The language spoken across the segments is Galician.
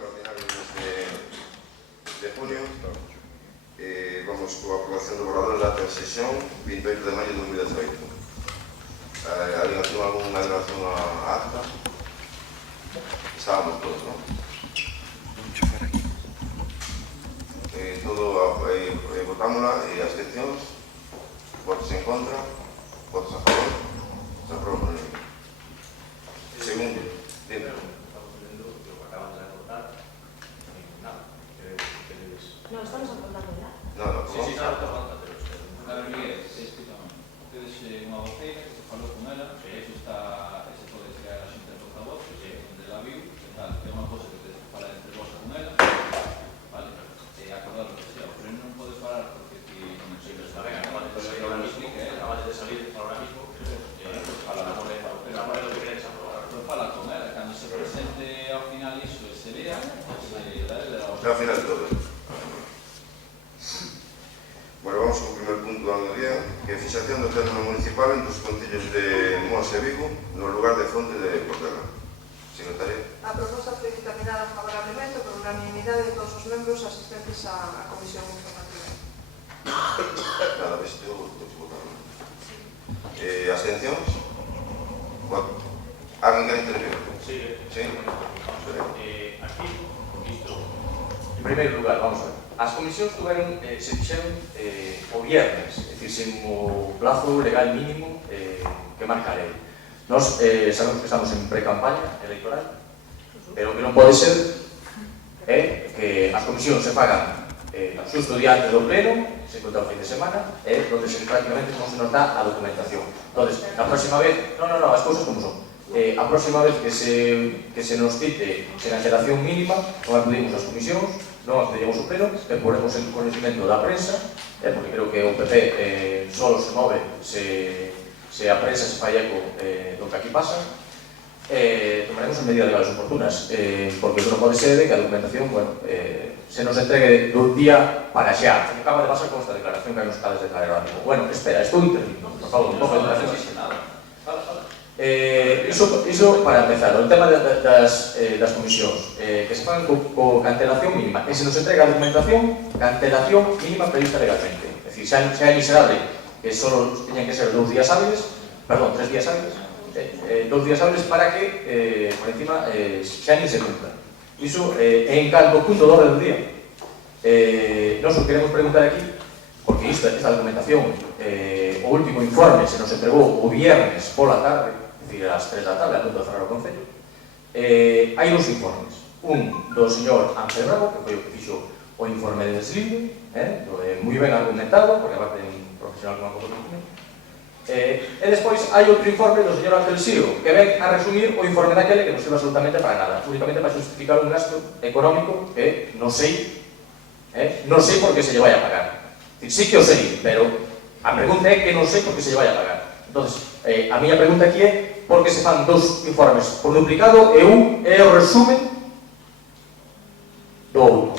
extraordinario de junio. Vamos coa aprobación do borrador da ata de sesión 28 de maio de 2018. Algunha delegación á acta? Estábamos todos, non? Votámola e abstencións, votos en contra, votos a favor, se aprobou por unanimidade. Segundo, dime. No, estamos apuntando ya. No, Sí, claro, está apuntando. A ver, Miguel, explícame. Tedes unha voceira que se falou con ela, ese pode chegar a xente de portavoz, onde la viu, é unha cosa que tedes que falar entre vos con ela, vale? Acordar lo que sea, pero non podes falar porque ti non sei que está ben, acabas de salir ahora mismo, fala con ela, cando se presente ao final iso e se lea, ao final todo. Bueno, vamos co primer punto do día, que é a fixación do término municipal entre os concellos de Mos e Vigo no lugar de Fonte de Portela. Secretaria. A proposta foi dictaminada favorablemente por unanimidade de todos os membros asistentes á comisión informativa. Nada, veste eu vou votar. Abstencións? Alguén quere intervir? Sí. Vamos ver. Aquí, visto. En primeiro lugar, vamos a ver. As comisións se fixeron o viernes, é dicir, sen o plazo legal mínimo que marca a lei. Nos sabemos que estamos en pre-campaña electoral, pero o que non pode ser é que as comisións se pagan xusto diante do pleno, sen contar o fin de semana, onde prácticamente non se nos dá a documentación. Entón, a próxima vez, as cousas como son. A próxima vez que se nos cite en antelación mínima, non acudimos ás comisións, non acudimos ao pleno, e ponemos en conocimiento da prensa, porque creo que o PP solo se move se a prensa se fai eco do que aquí pasa, tomaremos as medidas legales oportunas, porque non pode ser que a documentación se nos entregue dun día para xa, que acaba de pasar con esta declaración que nos acabas de declarar ahora mismo. Bueno, espera, estou intervindo, por favor, un pouco de declaración. Iso para empezar, o tema das comisións que se fagan co cancelación mínima e se nos entrega a documentación cancelación mínima prevista legalmente, é dicir, xa é miserable que só teñan que ser 3 días hábiles para que por encima xa nin se cumpla. Iso en canto punto do orde do día nos queremos preguntar aquí porque esta documentación o último informe se nos entregou o viernes pola tarde, é dicir, ás 3 da tarde, a punto de cerrar o Concello. Hai dous informes, un do señor Ángel Bravo, que foi o que fixo o informe de deslinde, moi ben argumentado, porque aparte é un profesional con unha cosa que e despois hai outro informe do señor Ángel Siro, que ven a resumir o informe daquele que non serve absolutamente para nada, únicamente para justificar un gasto económico que non sei por que se lle vai a pagar. Sí que o sei, pero a pregunta é que non sei por que se lle vai a pagar. Entón, a miña pregunta aquí é por que se fan dous informes por duplicado e un é o resumen do outro.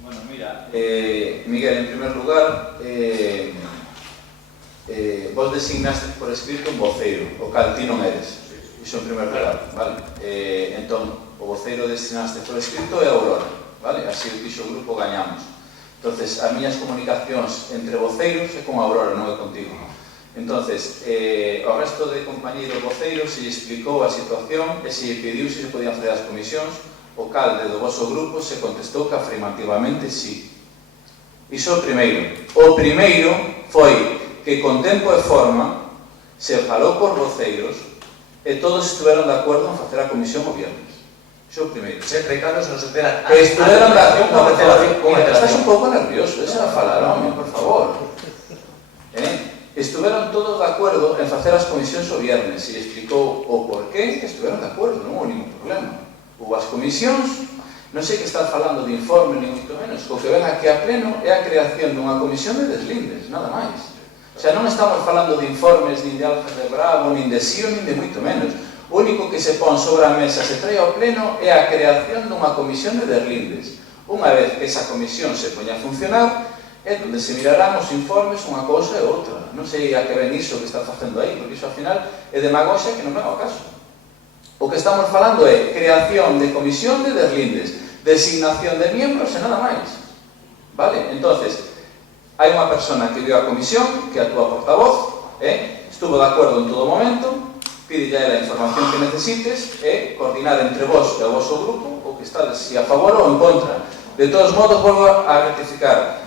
Bueno, mira, Miguel, en primer lugar, vos designaste por escrito un voceiro, o cal ti non eres. Iso en primer lugar, vale? Entón, o voceiro designaste por escrito é a Aurora, vale? Así o dixo o grupo, gañamos. Entonces, as miñas comunicacións entre voceiros é con a Aurora, non é contigo. Entonces, ao resto de compañeiros voceiros se explicou a situación e se pediu se podían fazer as comisións. O calde do vosso grupo se contestou que afirmativamente sí. Iso o primeiro. O primeiro foi que con tempo e forma se falou por voceiros e todos estuveron de acordo en facer a comisión o viernes. Iso o primeiro. Sempre, Carlos, nos esperan que estuveron de acordo estás un pouco nervioso, deixa de falar, home, por favor. Estuveron todos de acordo en facer as comisións o viernes e explicou o porqué que estuveron de acordo, non houve ningún problema. Ou as comisións, non sei que estás falando de informe, ni moito menos, o que ven aquí a pleno é a creación dunha comisión de deslindes, nada máis. O sea, non estamos falando de informes, nin de Ángel de Bravo, nin de SIO, nin de moito menos. O único que se pon sobre a mesa, se trae ao pleno, é a creación dunha comisión de deslindes. Unha vez que esa comisión se poña a funcionar, é onde se mirarán os informes unha cousa e outra. Non sei a que ven iso que está facendo aí, porque iso ao final é demagoxia que non ven ao caso. O que estamos falando é creación de comisión de deslindes, designación de miembros e nada máis. Vale? Entonces, hai unha persona que viu a comisión, que é a túa portavoz, estuvo de acordo en todo momento, pide a información que necesites e coordinar entre vos e o vosso grupo o que estades si a favor ou en contra. De todos modos, volvo a ratificar,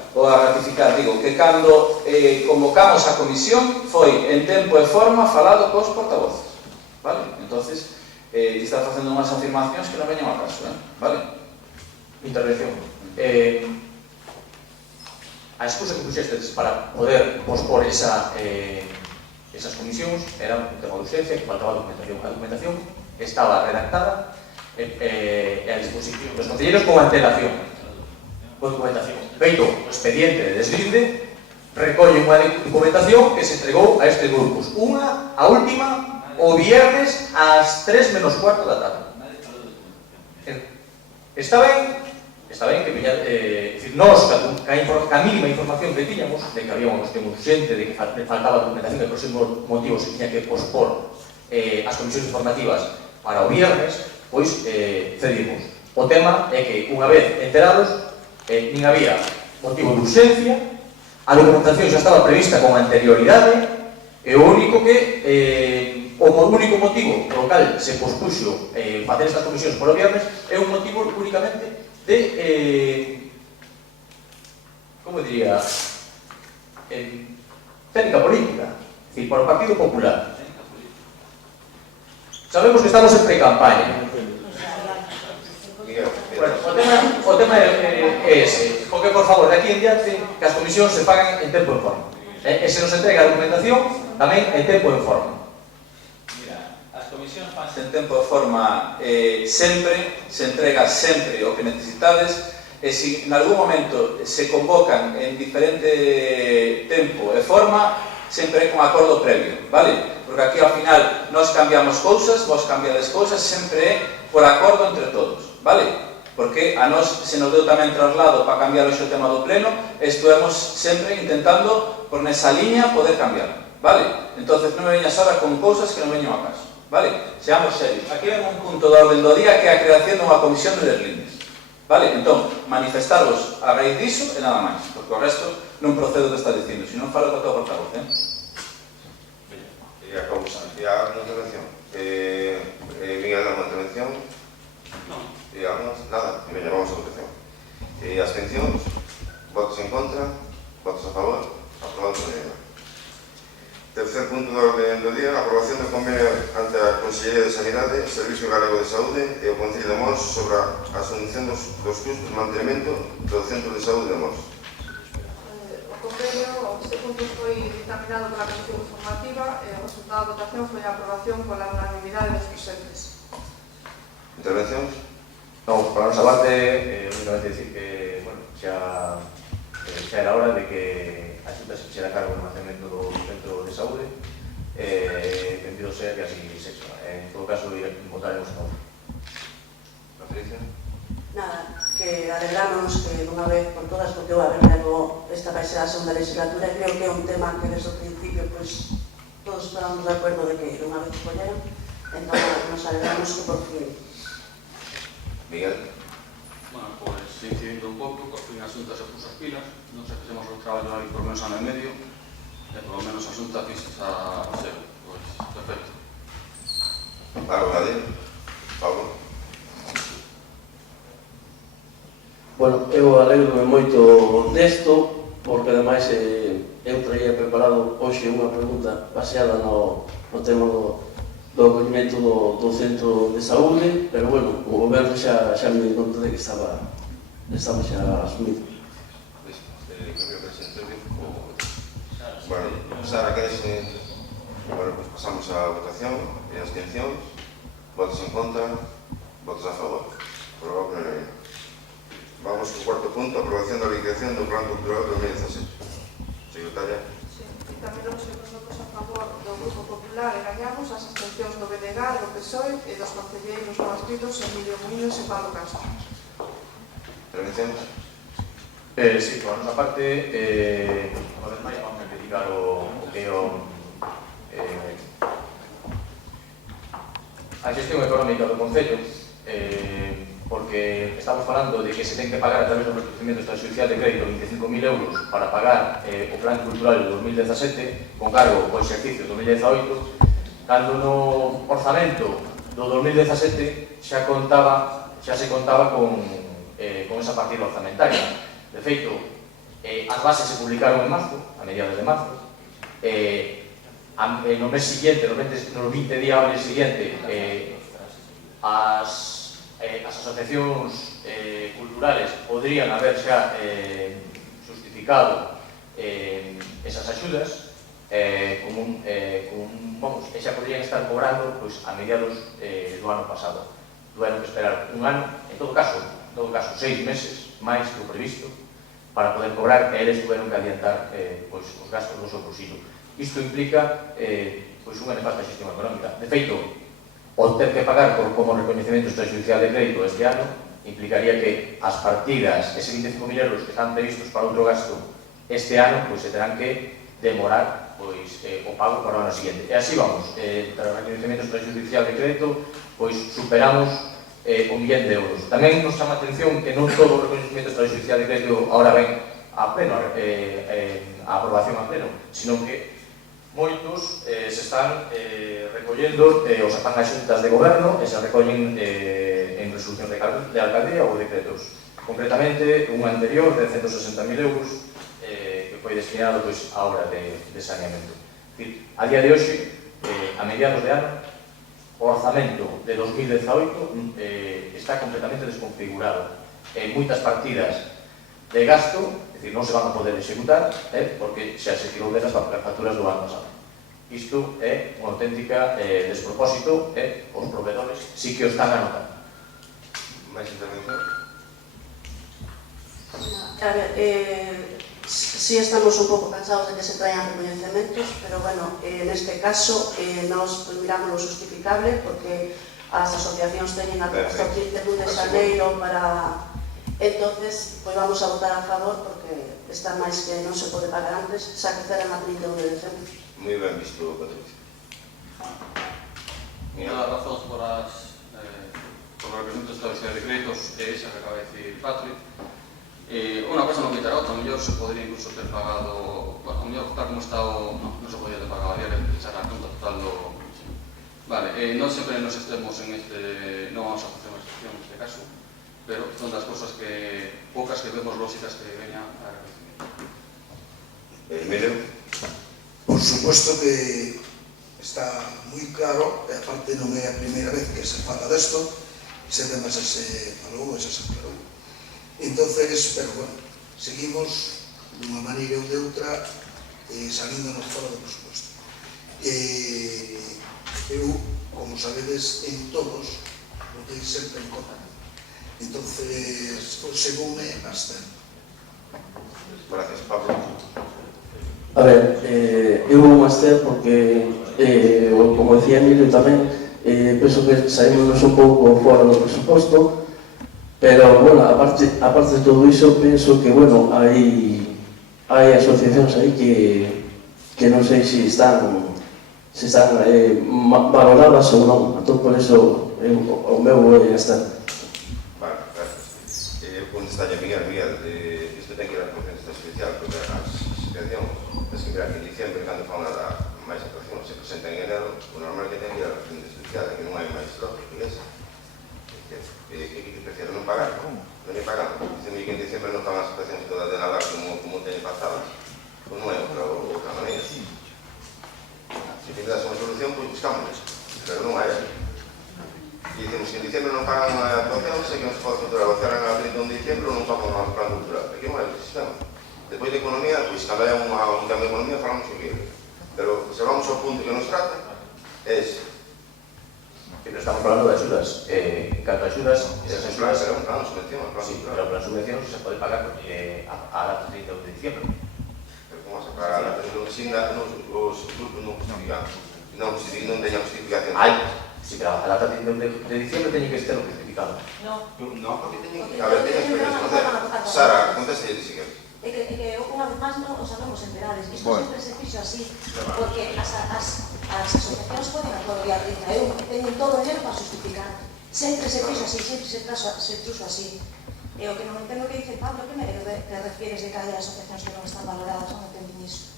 digo, que cando convocamos a comisión foi en tempo e forma falado cos portavoces. Vale? Entonces, estás facendo unhas afirmacións que non veñan a caso, vale? Intervención. A excusa que puxestes para poder pospor esas comisións era un tema de urgencia, que faltaba documentación. A documentación estaba redactada e a disposición dos concelleiros con antelación. Con documentación. Feito o expediente de deslinde, recolle unha documentación que se entregou a estes grupos. A última, o viernes ás 3 menos cuarto da tarde. Está ben que viña, nós, ca mínima información que tiñamos, de que había unha cuestión urgente, de que faltaba documentación, que por ese motivo se tiña que pospor as comisións informativas para o viernes, pois cedimos. O tema é que, unha vez enterados, nin había motivo de urgencia, a documentación xa estaba prevista con anterioridade, e o único motivo polo cal se pospuxo facer estas comisións por o viernes é un motivo únicamente de, como diría, técnica política, es decir, por o Partido Popular. Sabemos que estamos en pre-campaña. Bueno, o tema é ese, porque, por favor, de aquí en diante, que as comisións se pagan en tempo e forma. E se nos entrega a documentación, tamén en tempo e forma. As comisións fanse En tempo e forma sempre, se entrega sempre o que necesitades, e se en algún momento se convocan en diferente tempo e forma, sempre é con acordo previo, vale? Porque aquí ao final nós cambiamos cousas, vos cambiades cousas, sempre é por acordo entre todos, vale? Porque a nós se nos deu tamén traslado para cambiar hoxe o tema do pleno, e estuvemos sempre intentando por nesa liña poder cambiar, vale? Entonces non me veñas ahora con cousas que non veñan a caso, vale? Seamos serios. Aquí ven un punto de orden do día que é a creación dunha comisión de deslindes, vale? Entón, manifestaros a raíz diso e nada máis, porque o resto non procedo que está dicindo, se non falo co teu portavoz, E a causa, e a intervención. Miguel, alguna intervención? Non. E algo? Nada. E veña, vamos a votación. Abstencións? Votos en contra? Votos a favor? Aprobado por unanimidade. Tercer punto do orden do día, aprobación do convenio ante a Consellería de Sanidade, Servicio Galego de Saúde e o Concello de Mos sobre a asumición dos custos de mantenimento do Centro de Saúde de Mos. O convenio, este punto foi dictaminado pola Comisión Informativa e o resultado da votación foi a aprobación pola unanimidade dos presentes. Intervencións? Non, para a nosa parte, únicamente dicir que, bueno, xa era hora de que a Xunta se fixera cargo do mantemento do Centro de Saúde, entendido ser que así sexa. En todo caso, votaremos a favor. Patricia? Nada, que alegramos que dunha vez por todas, porque eu a ver, esta vai ser a segunda legislatura, e creo que é un tema que desde o principio, pues, todos estábamos de acordo de que dunha vez o colleron, entón nos alegramos que por fin. Miguel? Bueno, pues incidindo un pouco, por fin a Xunta se puso as pilas, non se fixemos o traballo aí por menos ano e medio, e por lo menos a Xunta fixo a ser, pues, perfecto. Algo a dir? Pablo? Bueno, eu alegro-me moito desto, porque ademais eu traía preparado hoxe unha pregunta baseada no tema do acollimento do Centro de Saúde, pero bueno, o goberno xa me di conta de que estaba xa asumido. Bueno, Sara, queres... Bueno, pues pasamos a votación e abstencións. Votos en contra, votos a favor. Aprobado por unanimidade. Vamos co cuarto punto, aprobación da liquidación do Plan Cultural 2016. Secretaria. Sí, e tamén os votos a favor do Grupo Popular e gañamos as abstencións do BDG, do PSOE e dos concelleiros non adscritos Emilio Muñoz e Pablo Castro. Intervencións? Sí, por a nosa parte, unha vez máis vamos a criticar o que é a xestión económica do Concello, porque estamos falando de que se ten que pagar a través do procedimento extrajudicial de crédito 25.000 euros para pagar o Plan Cultural de 2017 con cargo ao exercicio 2018, cando no orzamento do 2017 xa se contaba con esa partida orzamentaria. De feito, as bases se publicaron en marzo, a mediados de marzo, no mes siguiente, no 20 días ao siguiente, as asociacións culturales podrían haber xa justificado esas axudas, xa podrían estar cobrando a mediados do ano pasado. Tuveron que esperar un ano, en todo caso 6 meses máis que o previsto para poder cobrar, e eles tuveron que adiantar os gastos do seu bolsillo. Isto implica unha nefasta xestión económica. De feito, o ter que pagar como recoñecemento extrajudicial de crédito este ano implicaría que as partidas, ese 25.000 euros que están previstos para outro gasto este ano, se terán que demorar o pago para o ano siguiente. E así vamos, para o recoñecemento extrajudicial de crédito, superamos o 1.000.000 de euros. Tamén nos chama a atención que non todo o recoñecemento extrajudicial de crédito ahora ven a pleno, a aprobación a pleno, sino que moitos se están recollendo os están as xuntas de goberno e se recollen en resolución de alcaldía ou decretos. Concretamente, un anterior de 160.000 euros que foi destinado a obra de saneamento. A día de hoxe, a mediados de ano, o orzamento de 2018 está completamente desconfigurado. Moitas partidas de gasto, é dicir, non se van a poder executar porque xa se tirou delas para facturas do ano pasado. Isto é unha auténtica despropósito e os proveedores sí que o están anotando. Máis intervención? A ver, sí estamos un pouco cansados de que se traian recoñecementos, pero bueno, neste caso nos miramos lo justificable porque as asociacións teñen hasta o 31 de xaneiro para... Entonces, pois vamos a votar a favor porque está máis que non se pode pagar antes, xa que será na 31 de decembro. Moi ben visto, Patricia. Unha das razóns por o represento extrajudicial de créditos é esa que acaba de decir Patrick. Unha cosa non quita a outra, a mellor se podría incluso ter pagado, bueno, a mellor tal como está non se podía ter pagado, había que pensar a conta total do... Vale, non sempre nos estemos en este, non vamos a facer unha excepción neste caso, pero son das cosas que, poucas que vemos lógicas que veña a agradecimiento. Emilio? Por suposto que está moi claro, e aparte non é a primeira vez que se fala desto, sempre máis se falou e se aclarou. Entonces, pero bueno, seguimos dunha maneira ou de outra salíndonos fora do presupuesto. Eu, como sabedes, en todos votei sempre en contra. Entonces, según me abstén. Gracias, Pablo. A ver, eu vou abster porque, como decía Emilio tamén, penso que saímonos un pouco fora do presuposto, pero, bueno, aparte de todo iso, penso que, bueno, hai asociacións aí que non sei se están valoradas ou non, entón por iso o meu vou estar. Vale, gracias. Contestalle Miguel, isto ten que ir a Comisión Extrajudicial, porque as asociacións, es que mira, que en diciembre, cando fan máis actuacións, se presentan en enero, o normal que ten que ir a Comisión Extrajudicial, que non hai máis lógico que esa. Que prefiero non pagar, non hai pagando. Dicen que en diciembre non están as situacións todas de nadar como teñen pasadas, pois non é outra maneira. Se tindrás unha solución, pois buscámonos, pero non hai. E dicimos que en diciembre non pagan a actuación, sei que non se pode cultural, o cerran a 31 de diciembre non pagan o plan cultural. Aquí non hai o sistema. Depois de economía, pois cando hai un cambio de economía, falamos o que. Pero se vamos ao punto que nos trata, é ese. Pero estamos falando de axudas. En canto a axudas, esas axudas... Pero un plan de subvención, sí, pero o plan de subvención se pode pagar a data 31 de diciembre. Pero como vas a pagar a data 31 de diciembre, os grupos non justifican. Non teñan justificación. Sí, pero a data 31 de diciembre teñen que estar justificado. No, porque teñen que... A ver, teñen que responder. Sara, conteste e dixen que... É que unha vez máis non os sabemos enterades. Isto sempre se fixo así, porque as as asociacións poden actuar vía 31, teñen todo en el para justificar. Sempre se fixo así, sempre se truxo así. E o que non entendo que dice Pablo, que me te refieres de que hai asociacións que non están valoradas, non entendo niso.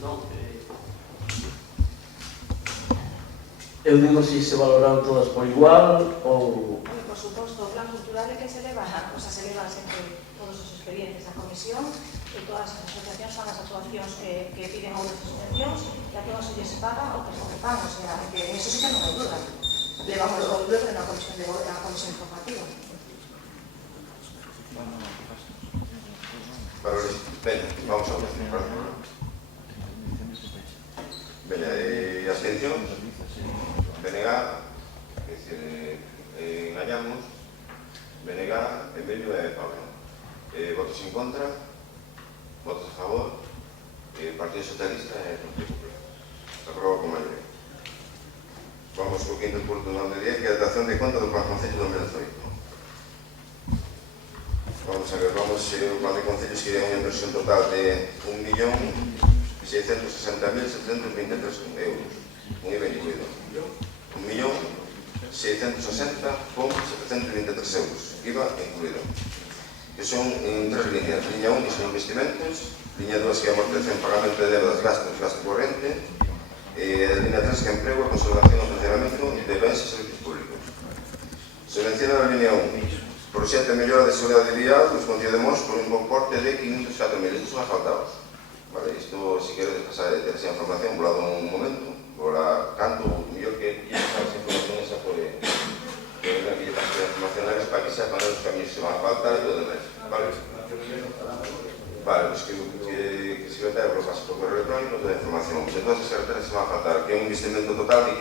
Non, eu digo se se valoraron todas por igual ou... Por suposto, o plan cultural é que se leva, se leva sempre todos os expedientes da comisión e todas as asociacións fan as actuacións que piden a outras asociacións e a todas se lles paga o que se paga, o sea, que en eso sí que non hai duda. Levamos o luego na comisión informativa. Vamos a ver. Veña, e abstención, BNG, que se engañamos, BNG, Emilio e Pablo. Votos en contra, votos a favor, Partido Socialista e Partido Popular. Aprobo con maioría. Vamos co quinto punto do orde do día, que é a dación de conta do Plan Concello 2018. Vamos a ver, o Plan de Concellos que é unha inversión total de 1.660.723 euros, un IVA incluído. 1.660.723 euros, IVA incluído. Que son en tres líneas. Liña 1 que son investimentos, liña 2 que é amortización, pagamento de deudas, gastos, gasto corrente, liña 3 que é emprego, consolidación e funcionamento de bens e servicios públicos. Se menciona na liña 1. Proxecto de mellora de seguridade vial dos Concello de Mos por un importe de 504.000. Estos son asfaltados. Vale, isto, se queredes pasar de esa información, volado un momento, vola canto, mellor que lle pasar esa información esa por que lle pasar a información negas para que sepan os camiños se van a faltar e todo demais. Vale? Vale, pues que o secretario lo pase por correo electrónico toda a información. De todas as carreteras se van a faltar, que é un investimento total de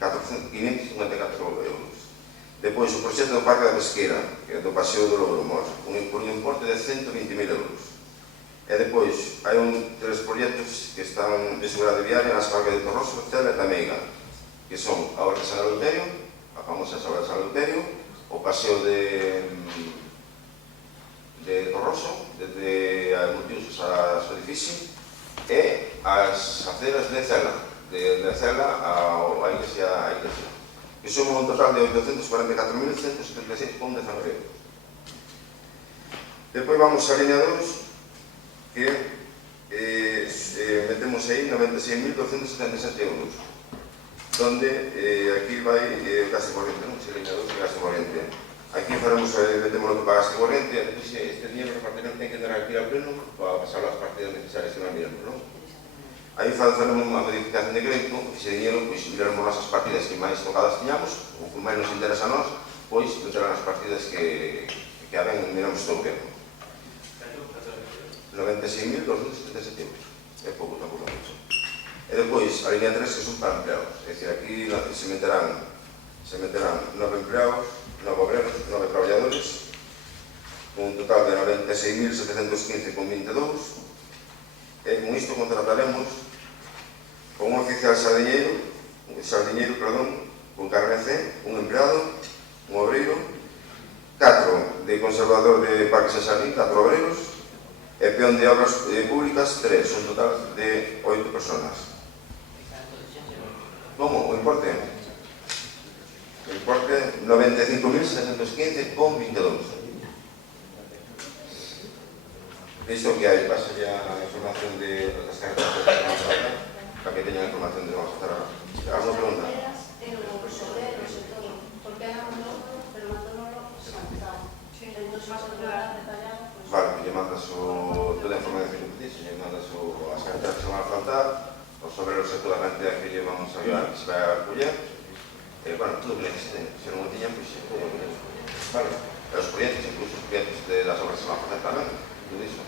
504.554 euros. Depois, o proxecto do Parque da Pesqueira, que é do Paseo do Louro Mos, por un importe de 120.000 euros. E depois, hai tres proxectos que están de seguridade viaria nas parques de Torroso, Cela e Tameiga, que son a Obra de San Eleuterio, a famosa Obra de San Eleuterio, o Paseo de Torroso, desde a Multiusos a su edificio, e as aceras de Cela, de Cela a Iglesia, que son un total de 844.176,19 euros. Depois vamos a liña 2, que metemos aí 96.277 euros, donde aquí vai gasto corriente, non? Se liña 2 gasto corriente. Aquí metemos lo que para gasto corriente, e despois este dinero repartirán ten que dar aquí al pleno para pasar as partidas necesarias que non miramos, non? Aí facemos unha modificación de crédito, ese dinero, pois, miraremos as partidas que máis tocadas tiñamos, o que máis nos interesa a nós, pois, entrarán as partidas que a ben miramos todo o goberno. 96.277 euros, é pouco, tampouco mucho. E depois, a línea 3, que son para empleados, é dicir, aquí se meterán 9 empleados, 9 obreros, 9 traballadores, un total de 96.715,22. E con isto contrataremos con un oficial sardiñeiro, con carne C, un empleado, un obreiro, 4 de conservador de parques e xardín, 4 obreiros, e peón de obras públicas, 3, un total de 8 personas. Como? O importe? O importe 95.715,22. Isto que hai, pasa ya a información de las carreteras que vamos a hablar, para que teñan a información de lo que vamos a hacer ahora. ¿Alguna pregunta? Vale, que lle mandas toda a información que te dice, lle mandas as carreteras que se van a faltar, os obreros e toda a cantidad que lle vamos a ayudar, que se vai a recoller, bueno, todo o que necesiten, se non o tiñan, pois todo o que necesiten. Vale, os proyectos, incluso os proyectos das obras que se van a facer tamén, todo iso.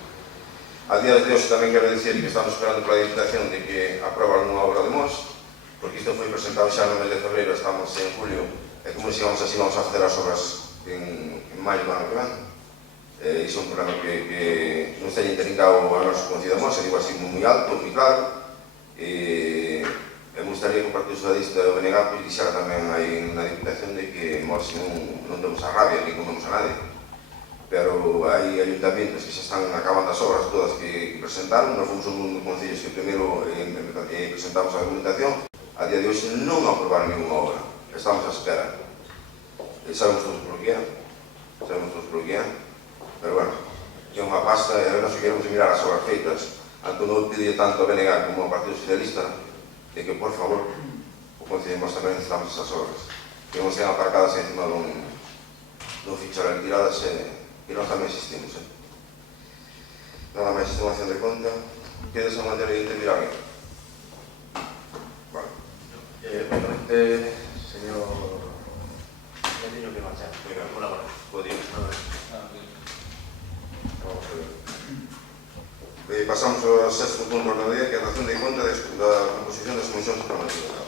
Al día de hoxe tamén quero dicir que estamos esperando pola Diputación de que aproba unha obra de Mos, porque isto foi presentado xa no mes de febrero, estamos en julio, e como sigamos así vamos a facer as obras en maio do ano que ven. Iso é un problema que nos teña intrincado a noso Concello de Mos, e digo así moi alto, moi claro, e me gustaría que o Partido Socialista e o BNG pois dixera tamén aí na Diputación de que Mos non temos a rabia, ni comemos a nadie. pero hai ayuntamientos que xa están acabando as obras todas que presentaron. Nós fomos un dos concellos que primeiro presentamos a documentación. A día de hoxe non aprobaron ninguna obra, estamos a espera. Sabemos todos por que é, pero bueno, é unha pasta e nós queremos mirar as obras feitas. Antonio pide tanto a BNG como ao Partido Socialista de que, por favor, o Concello tamén necesitamos esas obras, que non sean aparcadas encima dun fichar retiradas e nós tamén existimos. Nada máis, estimación de conta. Quedes a materia de intervir alguén? Vale. Señor Niño que marcha. Venga, colabora. Podíamos. Vamos a ver. Pasamos ao sexto punto do día, que é a dación de conta da composición das comisións informativas.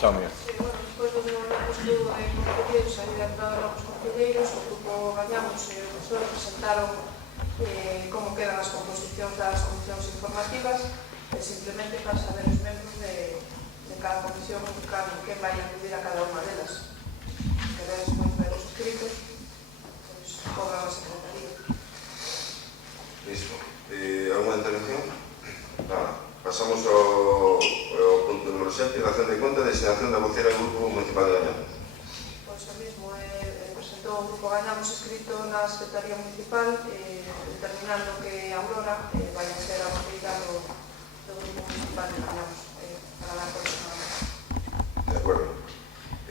Chao, mío. Despois do estudo de concelleiros, a entrada de novos concelleiros, o grupo Gañamos e o profesor presentaron como quedan as composicións das comisións informativas e simplemente para saber os membros de cada comisión que vai acudir a cada unha delas. Queredes moi ver os escritos, pois cobran a secretaría. Listo. Alguna intervención? Nada. Pasamos ao punto número 7, dación de conta de designación da vocera do Grupo Municipal de Gañamos. Pois o mismo, presentou o Grupo Gañamos escrito na Secretaría Municipal determinando que Aurora vai a ser a vocera do Grupo Municipal de Gañamos para dar conta. De acordo.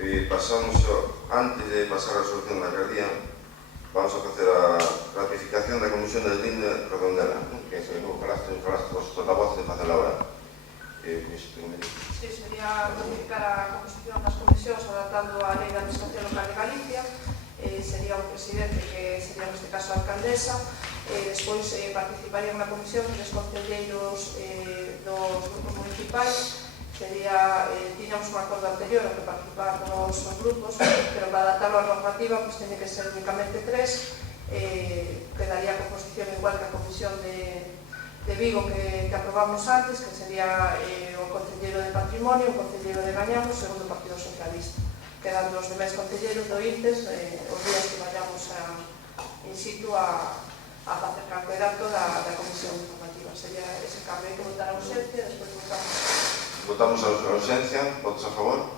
Pasamos, antes de pasar a resolución da alcaldía, vamos a facer a ratificación da Comisión de Línea Redondela, que falaste vos portavoces de facer a hora. Sí, sería ratificar a composición das comisións adaptando a Lei de Administración Local de Galicia. Sería o presidente, que sería neste caso a alcaldesa. Despois participarían na comisión tres concelleiros dos grupos municipais. Tiñamos un acordo anterior ao que participaban os grupos, pero para adaptarlo á normativa teñe que ser únicamente tres. Quedaría a composición igual que a comisión de Vigo que aprobamos antes, que sería o concelleiro de Patrimonio, o concelleiro de Gañamos e o do Partido Socialista. Quedando os demais concelleiros do INTES os días que vayamos in situ a facer campeonato da comisión informativa. Sería ese cambio, hai que votar a ausencia, despois votamos. Votamos a ausencia. Votos a favor?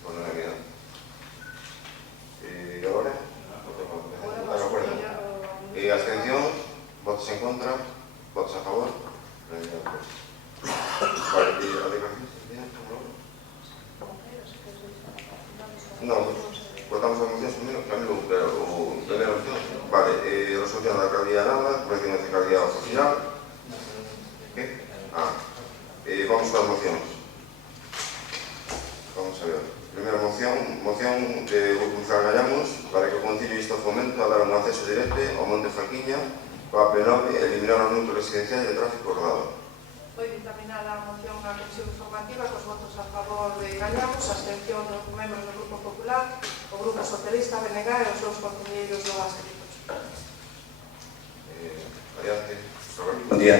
Por unanimidade. E agora? De acordo. E abstención? Votos en contra? Votos a favor? Unanimidade. Vale, e a declaración? Non, votamos a moción primeiro, cambio o primeiro opción. Vale, resolución da alcaldía nada, corrección da alcaldía oficial. Que? Vamos con as mocións. Vamos a ver. Primeira moción de Grupo Municipal Gañamos para que o Concello inste ao Fomento a dar un acceso directo ao Monte Faquiña coa P9 e eliminar o núcleo residencial de tráfico rodado. Foi dictaminada a moción na comisión informativa cos votos a favor de Gañamos, a abstención dos membros do Grupo Popular, o Grupo Socialista, BNG e os dous concelleiros non adscritos. Adiante, Roberto. Buen día.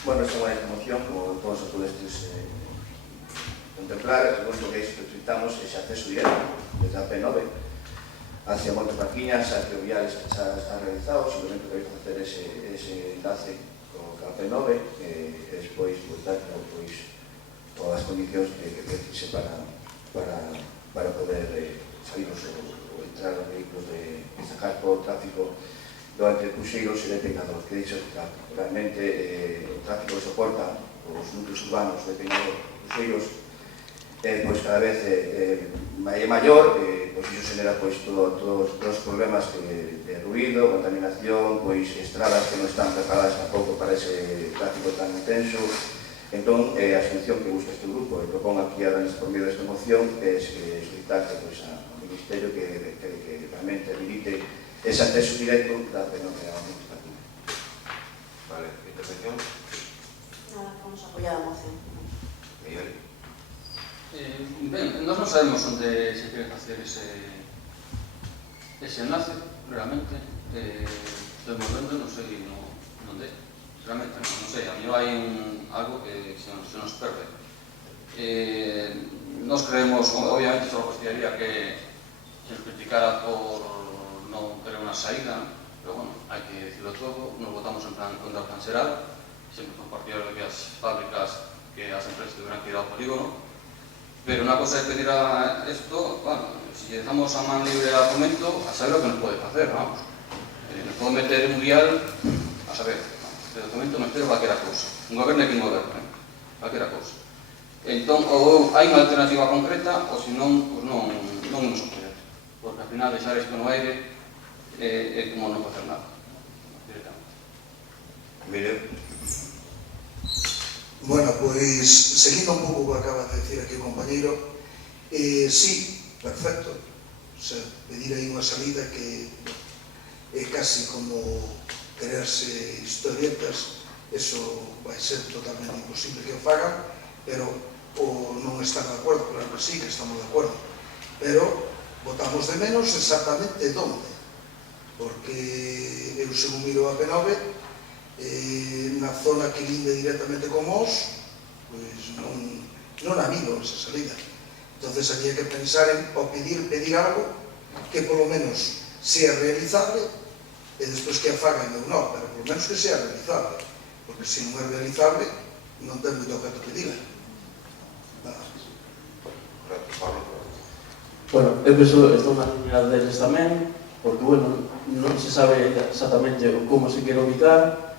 Bueno, esta é unha moción, como todos podestes contemplar, o único que solicitamos é ese acceso directo desde a P9 hacia Monte Faquiña, xa que o viales xa está realizado, simplemente que vais facer ese enlace con a P9 e despois dar todas as condicións que precise para poder salir ou entrar os vehículos de sacar todo o tráfico durante Cuxeiros e de Peinador, que dixo que realmente o tráfico que soporta os núcleos urbanos de Peinador e Cuxeiros pois cada vez é maior, pois iso genera todos os problemas de ruido, contaminación, pois estradas que non están preparadas tampouco para ese tráfico tan intenso. Entón, a solución que busca este grupo e propón aquí ahora por medio desta moción é solicitar ao Ministerio que realmente habilite ese acceso directo da P9 ao Monte Faquiña. Vale, intervención. Nada, vamos a apoiar a moción. Miguel. Ben, nós non sabemos onde se quere facer ese enlace, realmente. Estamos vendo, non sei onde, realmente, non sei, a mí hai algo que se nos perde. Nos creemos, obviamente, só gostaría que se nos criticara por no non tener unha saída, pero bueno, hai que decirlo todo, nos votamos en plan contra o plan xeral, sempre por partidos de que as fábricas, que as empresas deberán que ir ao polígono, pero unha cosa é pedir a esto, bueno, si lle damos a man libre a Fomento, a saber o que nos pode facer, vamos. Nos pode meter un guial, a saber, de Fomento nos espero calquera cousa, un goberno que un goberno, calquera cousa. Entón, ou hai unha alternativa concreta, ou se non, pues non nos apoiar, porque ao final deixar isto no aire é como non facer nada, directamente. Mire. Bueno, pois, seguindo un pouco o que acaba de decir aquí o compañeiro, sí, perfecto. O sea, pedir aí unha salida que é casi como quererse historietas, eso vai ser totalmente imposible que o fagan, pero o non estar de acordo, claro que sí, que estamos de acordo, pero votamos de menos exactamente onde, porque eu se non miro a P9, na zona que linde directamente con Mos, pois non a miro esa salida. Entonces había que pensar en pedir algo que polo menos sea realizable e despois que a fagan ou non, pero polo menos que sea realizable, porque se non é realizable non ten moito objeto pedir. Bueno, eu penso, estou na línea deles tamén, porque, bueno, non se sabe exactamente como se quere ubicar,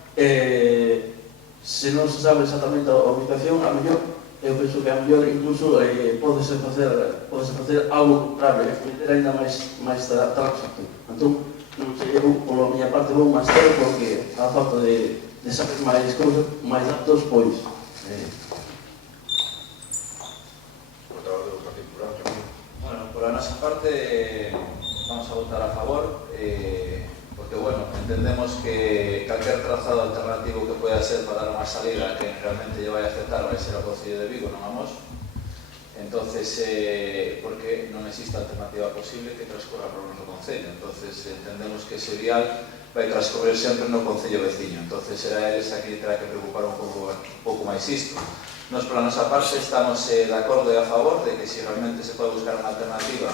se non se sabe exactamente a ubicación, a mellor, eu penso que a mellor incluso podese facer algo contrario, meter ainda máis tránsito. Entón, non sei, eu, pola miña parte, vou máis cero, porque a falta de saber máis cousas, máis datos, pois, Bueno, por a nosa parte vamos a votar a favor, porque, bueno, entendemos que calquer trazado alternativo que pueda ser para dar unha salida que realmente lle vai a afectar vai ser ao Concello de Vigo, non a Mos. Entonces, porque non existe alternativa posible que transcorra por o noso Concello. Entonces, entendemos que ese vial vai transcorrer sempre no Concello veciño. Entonces, será eles a que terá que preocupar un pouco máis isto. Nos, por a nosa parte, estamos de acordo e a favor de que se realmente se pode buscar unha alternativa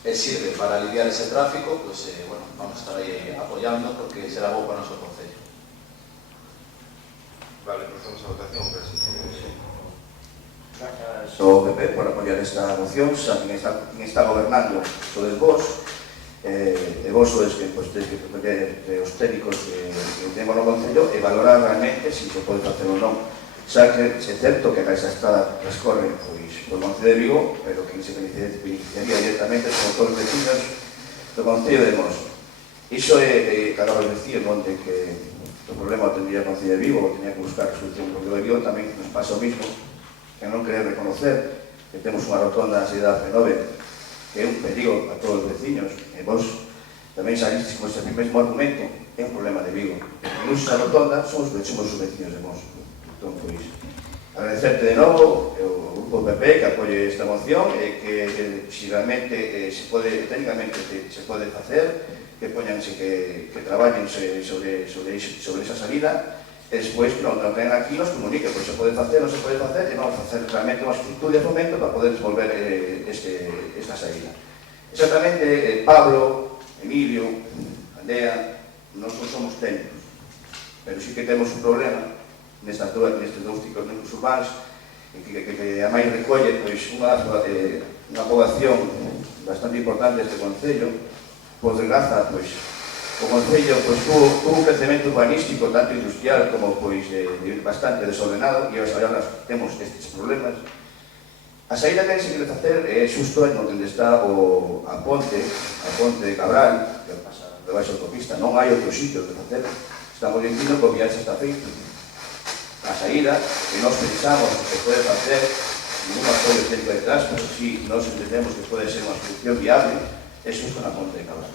e sirve para aliviar ese tráfico, pues, bueno, vamos a estar aí apoyando porque será bo para o noso Concello. Vale, procedemos a votación, presidente. Gracias ao PP por apoiar esta moción, xa quen está gobernando sodes vos, e vos sodes que tedes que propoñer os técnicos que temos no Concello e valorar realmente se se pode facer ou non. Xa que é certo que a Caixa Estrada transcorre por Concello de Vigo, pero que se beneficiaría directamente con todos os vecinos do Concello de Mos. Iso é, cada vez decía, onde que o problema o tendría o Concello de Vigo, o tenía que buscar solución no Concello de Vigo, tamén nos pasa o mismo, que non querer reconocer que temos unha rotonda na cidade de P9 que é un perigo a todos os veciños, e vos tamén saliste con ese mesmo argumento, é un problema de Vigo. Incluso esa rotonda somos os veciños de Mos. Entón, pois, agradecerte de novo o Grupo PP que apoie esta moción e que se realmente se pode, técnicamente se pode facer, que poñanse que traballen sobre esa salida e despois non ten aquí nos comunique, pois se pode facer, non se pode facer e vamos a facer realmente unha estructura de momento para poder desenvolver esta salida. Exactamente, Pablo, Emilio, Andrea, non somos técnicos, pero sí que temos un problema nestes dous ciclos urbanos que a máis recolle unha poboación bastante importante deste Concello. Por desgraza, o Concello tuvo un crecemento urbanístico tanto industrial como bastante desordenado e agora temos estes problemas. A saída que se quere facer é xusto onde está a ponte de Cabral, que pasa debaixo da autopista, non hai outro sitio de facer. Estamos dicindo que o viaxe está feito. A saída que nós pensamos que pode facer ningún apoio técnico detrás, pero si nós entendemos que pode ser unha solución viable, é xusto na ponte de Cabral.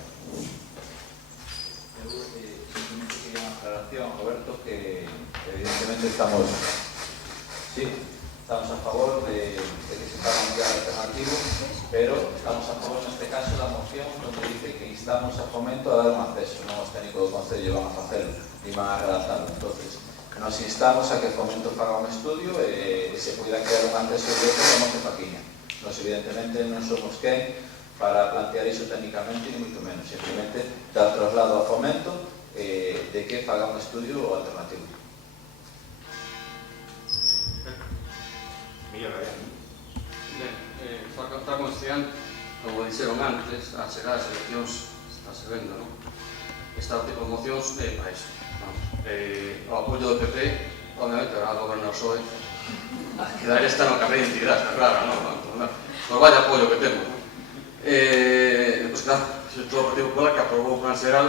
Eu simplemente quería unha aclaración, Roberto, que evidentemente estamos a favor de que se pague un vial alternativo, pero estamos a favor neste caso da moción donde dice que instamos a Fomento a dar un acceso, non os técnicos do Concello van a facelo, ni van a redactarlo. Entonces, nos instamos a que Fomento faga un estudio e se poida crear un acceso directo ao Monte Paquiña. Nos, evidentemente, non somos quen para plantear iso técnicamente, ni moito menos, simplemente dar traslado a Fomento de que faga un estudio alternativo. Miguel, Está consciente, como dixeron antes, a chegar as eleccións, está se vendo, non? Este tipo de mocións é para iso. O apoio do PP, obviamente, a gobernar o PSOE, quedar esta no carrera de identidade, está claro, non? Por vaya apoio que temos, non? Depois, claro, se todo o Partido Popular que aprobou o plan xeral,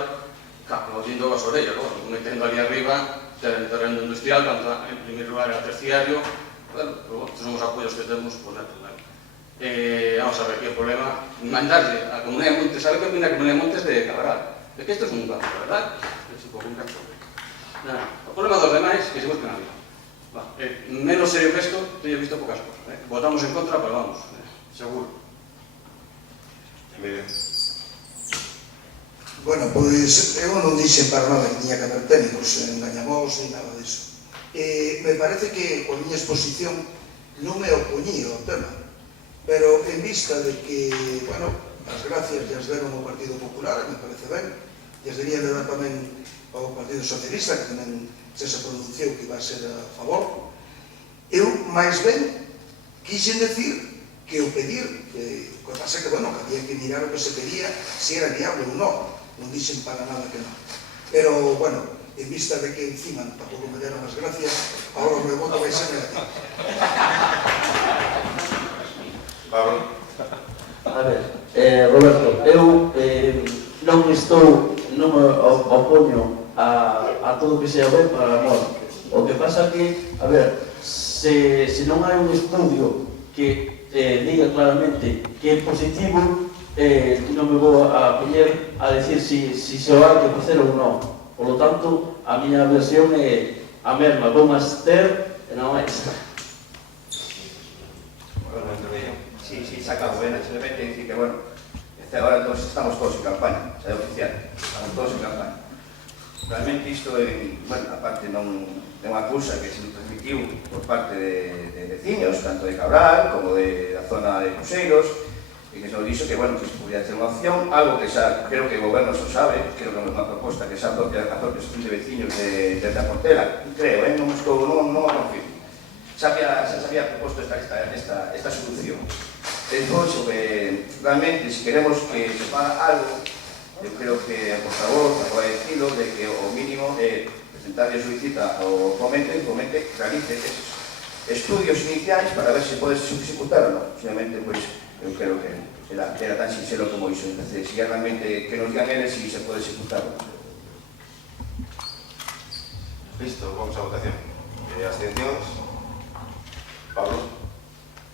aplaudindo as orellas, non metendo ali arriba terreno industrial, tanto en primer lugar era terciario, bueno, estes son os apoios que temos, pues, vamos a ver que o problema mandarlle a Comunidade de Montes, sabe que opina a Comunidade de Montes de Cabral, é que isto é un campo, verdad? É un pouco un campo. O problema dos demais que se busquen a vida. Menos serio que isto, teño visto poucas cosas. Votamos en contra, pero vamos, seguro. Mire. Bueno, pois eu non dixen para nada que tiña que haber técnicos en Gañamós ni nada disso. Me parece que a miña exposición non me opoñía ao tema, pero en vista de que, bueno, as gracias lles deron ao Partido Popular, me parece ben, lles derían de dar tamén ao Partido Socialista, que tamén se pronunciou que iba a ser a favor. Eu, máis ben, quixen decir que o pedir, que pasa que, bueno, que había que mirar o que se pedía, se era viable ou non, non dixen para nada que non. Pero, bueno, en vista de que encima tampouco me deron as gracias, agora o meu voto vai ser negativo. Pablo. A ver, Roberto, eu non me opoño a todo que sea ben para a moda. O que pasa que, a ver, se non hai un estudio que diga claramente que é positivo, non me vou a poñer a decir se o hai que facer ou non. Por lo tanto, a miña versión é a mesma, vou máster e non máis. Sí, saca buena, simplemente decir que, bueno, ahora todos estamos todos en campaña, xa é oficial, estamos todos en campaña. Realmente isto, bueno, aparte non é unha cousa que se transmitiu por parte de veciños, tanto de Cabral como de la zona de Cruceiros, e que se nos dixo que, bueno, que se podía ter unha opción, algo que xa, creo que o goberno xa sabe, creo que é unha proposta que xa a propia asociación de veciños de a Portela, creo, non a confirmo. Xa había proposto esta solución. Entón, realmente, se queremos que se faga algo, eu creo que, por favor, acaba de decirlo, de que o mínimo é presentarle solicita ao Fomento e o Fomento realice esos estudios iniciais para ver se pode executar ou non. Finalmente, pois, eu creo que era tan sincero como iso. Entonces, si realmente que nos digan eles si se pode executar ou non. Listo, vamos a votación. Abstencións. Pablo.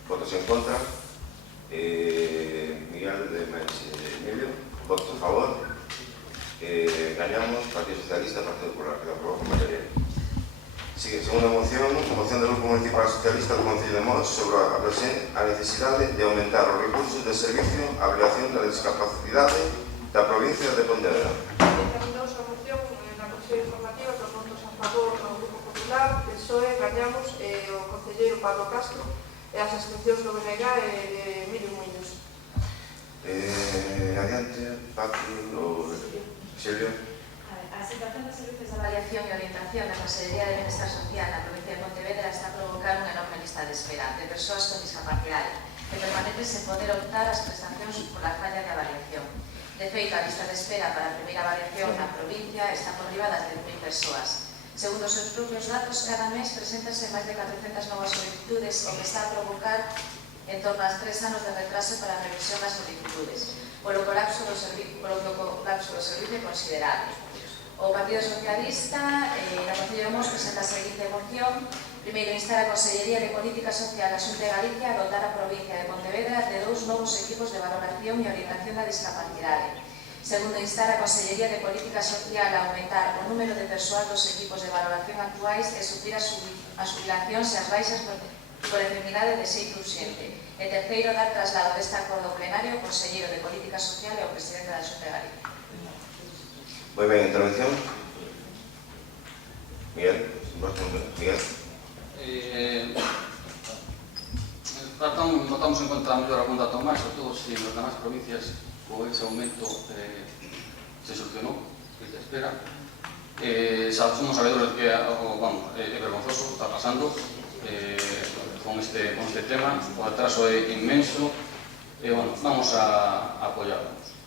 Votos en contra. Miguel de Emilio, votos a favor. Gañamos Partido Socialista, Partido Popular, que lo aprobó con mayoría. Sigue, segunda moción del Grupo Municipal Socialista do Concello de Mos sobre a necesidade de aumentar os recursos de servicio á obligación da discapacidade da provincia de Pontevedra. Terminamos a moción na Comisión Informativa con votos a favor do Grupo Popular, PSOE, Gañamos, o concelleiro Pablo Castro, e as abstencións do BNG e de Emilio Muñoz. Adiante, Pablo, Silvio. A situación de servicios de avaliación e orientación da Consellería de Benestar Social na provincia de Pontevedra está a provocar unha enorme lista de espera de persoas con discapacidade que permanecen sen poder optar ás prestacións pola falla de avaliación. De feito, a lista de espera para a primeira avaliación na provincia está por riba das 10.000 persoas. Segundo os seus propios datos, cada mes preséntanse máis de 400 novas solicitudes, o que está a provocar en torno a 3 anos de retraso para a revisión das solicitudes, polo colapso do servicio considerable. O Partido Socialista na Concello de Mos presenta a seguinte moción. Primeiro, instar a Consellería de Política Social da Xunta de Galicia a dotar a provincia de Pontevedra de 2 novos equipos de valoración e orientación da discapacidade. Segundo, instar a Consellería de Política Social a aumentar o número de persoal dos equipos de valoración actuais e suplir as xubilacións e as baixas por enfermidade de xeito urxente. E terceiro, dar traslado deste acordo plenario ao Conselleiro de Política Social e ao Presidente da Xunta de Galicia. Moi ben, intervención. Miguel. notamos en conta mellor algún dato máis, sobre todo se nas demais provincias con ese aumento se solucionou, que se espera. Somos sabedores que é vergonzoso, está pasando con este tema, o atraso é inmenso, e vamos a apoyarnos.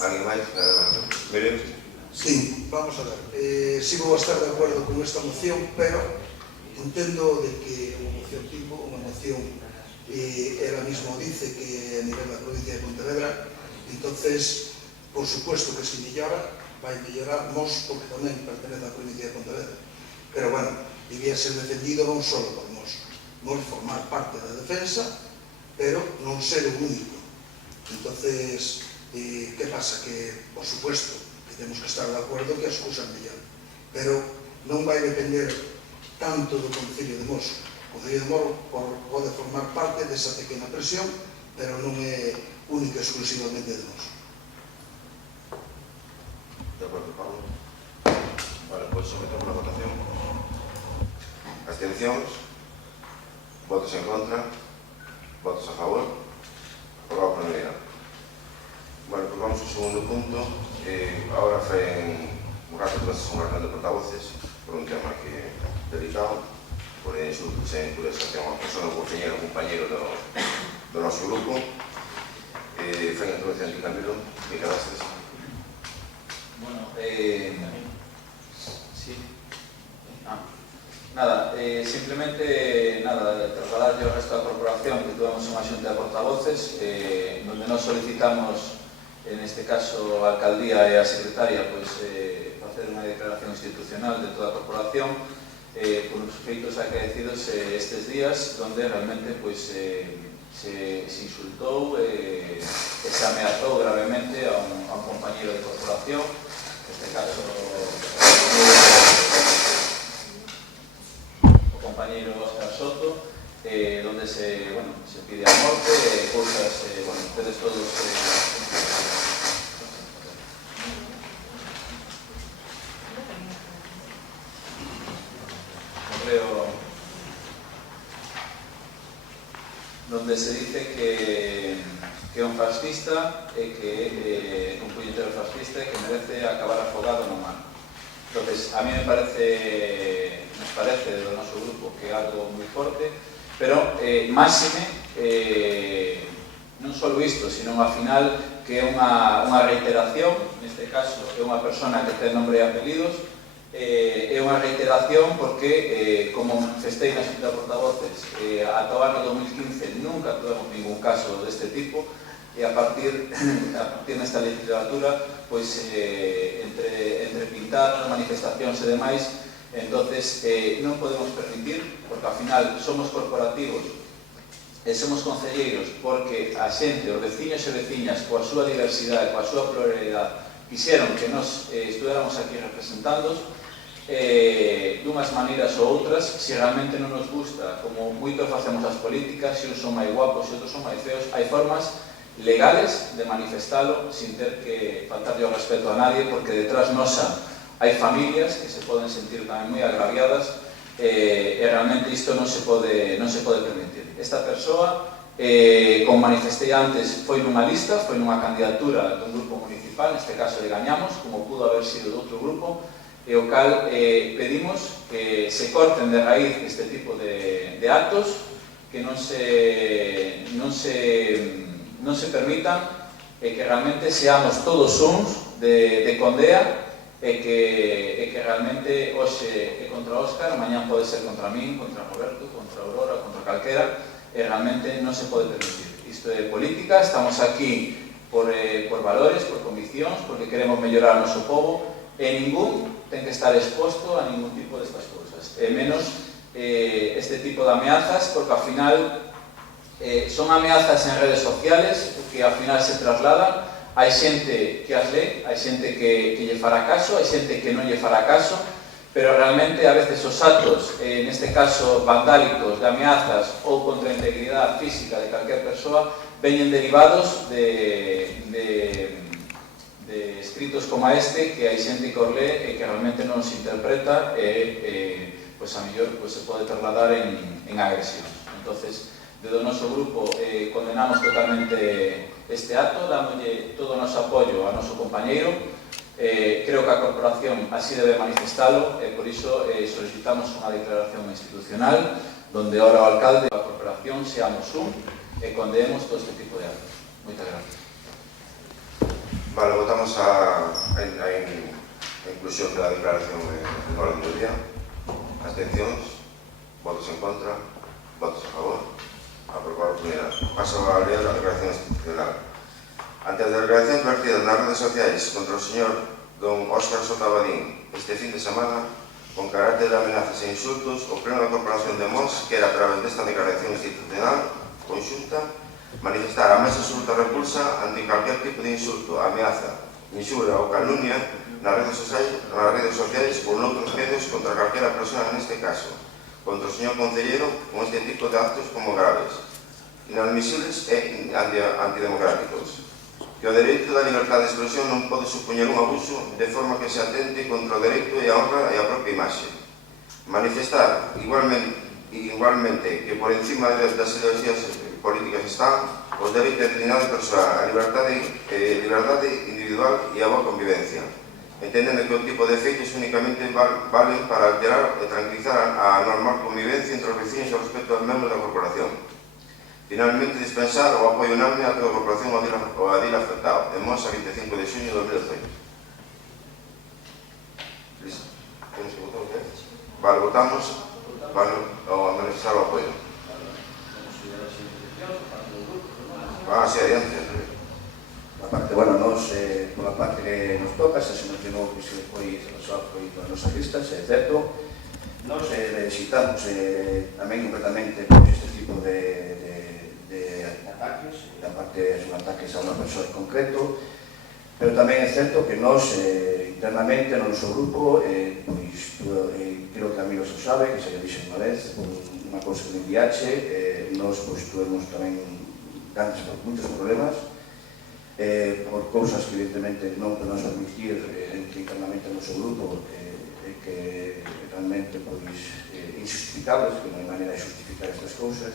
¿Alguien máis? Miren. Sí, vamos a ver. Sí vou a estar de acordo con esta moción, pero entendo de que unha moción tipo, unha moción, ela mismo dice que a nivel da provincia de Pontevedra, entonces, por supuesto que se mellora, vai mellorar Mos, porque tamén pertenece á provincia de Pontevedra. Pero, bueno, debía ser defendido non só por Mos. Mos formar parte da defensa, pero non ser o único. Entonces, que pasa? Que, por supuesto, que temos que estar de acordo que as cousas melloran. Pero non vai depender tanto do Concello de Mos. O Concello de Mos pode formar parte desa pequena presión, pero non é única e exclusivamente de Mos. De acuerdo, Pablo. Vale, pues sometemos a votación. Abstencións. Votos en contra. Votos a favor. Aprobado por unanimidade. Bueno, pues vamos ao segundo punto. Ahora fue un rato de una reunión de portavoces por un tema que é delicado, por insultos e impurezas a unha persona, un compañero do noso grupo. Fue a introducción de Camilo, que quedastes. Bueno, sí. Nada, simplemente trasladar yo al resto da corporación que tuvimos unha xunta de portavoces donde nos solicitamos, en este caso a alcaldía e a secretaria, facer unha declaración institucional de toda a corporación por os feitos acaecidos estes días, donde realmente se insultou e se ameazou gravemente a un compañero de corporación, en este caso o compañero Óscar Soto, donde se pide a morte, cousas, ustedes todos donde se dice que é un fascista e que é un puñetero fascista e que merece acabar afogado no mar. Entonces, a mí nos parece do noso grupo que é algo moi forte, pero máxime non só isto, sino ao final que é unha reiteración, neste caso é unha persona que ten nombre e apelidos, é unha reiteración porque, como manifestei na xunta de portavoces, ata o ano 2015 nunca tuvemos ningún caso deste tipo, e a partir nesta legislatura, entre pintar, manifestacións e demais, entonces non podemos permitir, porque ao final somos corporativos e somos concelleiros porque a xente, os veciños e veciñas, coa súa diversidade, coa súa pluralidade, quixeron que nos estudáramos aquí representándoos, dunhas maneiras ou outras, se realmente non nos gusta, como moito facemos as políticas, se uns son máis guapos e outros son máis feos, hai formas legales de manifestalo sin ter que faltarlle o respeto a nadie, porque detrás nosa hai familias que se poden sentir tamén moi agraviadas e realmente isto non se pode permitir. Esta persoa, como manifestei antes, foi nunha lista, foi nunha candidatura dun grupo municipal, neste caso de Gañamos, como pudo haber sido de outro grupo, e o cal pedimos que se corten de raíz este tipo de actos, que non se permitan, e que realmente seamos todos uns de condea, e que realmente hoxe é contra Óscar, mañán pode ser contra min, contra Roberto, contra Aurora, contra calquera, e realmente non se pode permitir. Isto é política, estamos aquí por valores, por conviccións, porque queremos mellorar o noso povo, e ningún ten que estar exposto a ningún tipo destas cousas, e menos este tipo de ameazas, porque ao final son ameazas en redes sociales que ao final se trasladan, hai xente que as lee, hai xente que lle fará caso, hai xente que non lle fará caso, pero realmente a veces os actos, neste caso vandálicos, de ameazas ou contra a integridade física de calquer persoa, veñen derivados de escritos como este, que hai xente que os lee e que realmente non se interpreta, pois a mellor se pode trasladar en agresión. Entonces, desde o noso grupo condenamos totalmente este acto, dámolle todo o noso apoio ao noso compañeiro. Creo que a corporación así debe manifestalo e por iso solicitamos unha declaración institucional donde ahora o alcalde da corporación seamos un e condenemos todo este tipo de actos. Moitas gracias. Vale, votamos a inclusión da declaración en orden do día. Abstencións, votos en contra, votos a favor. Aprobado por unidade. Paso a leer a declaración institucional. Ante as declaracións vertidas nas redes sociais contra o señor don Óscar Sotabadín este fin de semana, con carácter de amenazas e insultos, o Pleno da Corporación de Mos quere, a través desta declaración institucional conxunta, manifestar a máis absoluta repulsa ante calquer tipo de insulto, ameaza, insura ou calumnia nas redes sociais ou noutros medios contra calquera persona, neste caso, contra o señor Concelleiro, con este tipo de actos como graves, inadmisibles e antidemocráticos. Que o dereito da libertad de expresión non pode supoñer un abuso de forma que se atente contra o dereito e a honra e a propia imaxe. Manifestar igualmente que por encima das ideoloxías políticas están os dereitos de dignidade persoal, a liberdade individual e a boa convivencia, entendendo que o tipo de feitos únicamente valen para alterar e tranquilizar a normal convivencia entre os vecinos ao respecto aos membros da corporación. Finalmente, dispensar o apoio unánime a toda a corporación ao adil afectado, en Mos a 25 de xuño de 2018. Listo. Temos que votar o que é? Vale, votamos ao manifestar o apoio. Sí, adiante. Aparte, bueno, pola parte que nos toca, se mencionou que se foi con as nosas listas, é certo. Nos necesitamos tamén completamente este tipo de ataques, e aparte son ataques a unha persoa en concreto, pero tamén é certo que nos internamente no noso grupo, creo que a mí se sabe, que se lle dixo unha vez, unha cousa que me enviache, nos tuvemos tamén muitos problemas, por cousas que evidentemente non podemos admitir internamente no noso grupo, que realmente injustificables, que non hai maneira de justificar estas cousas.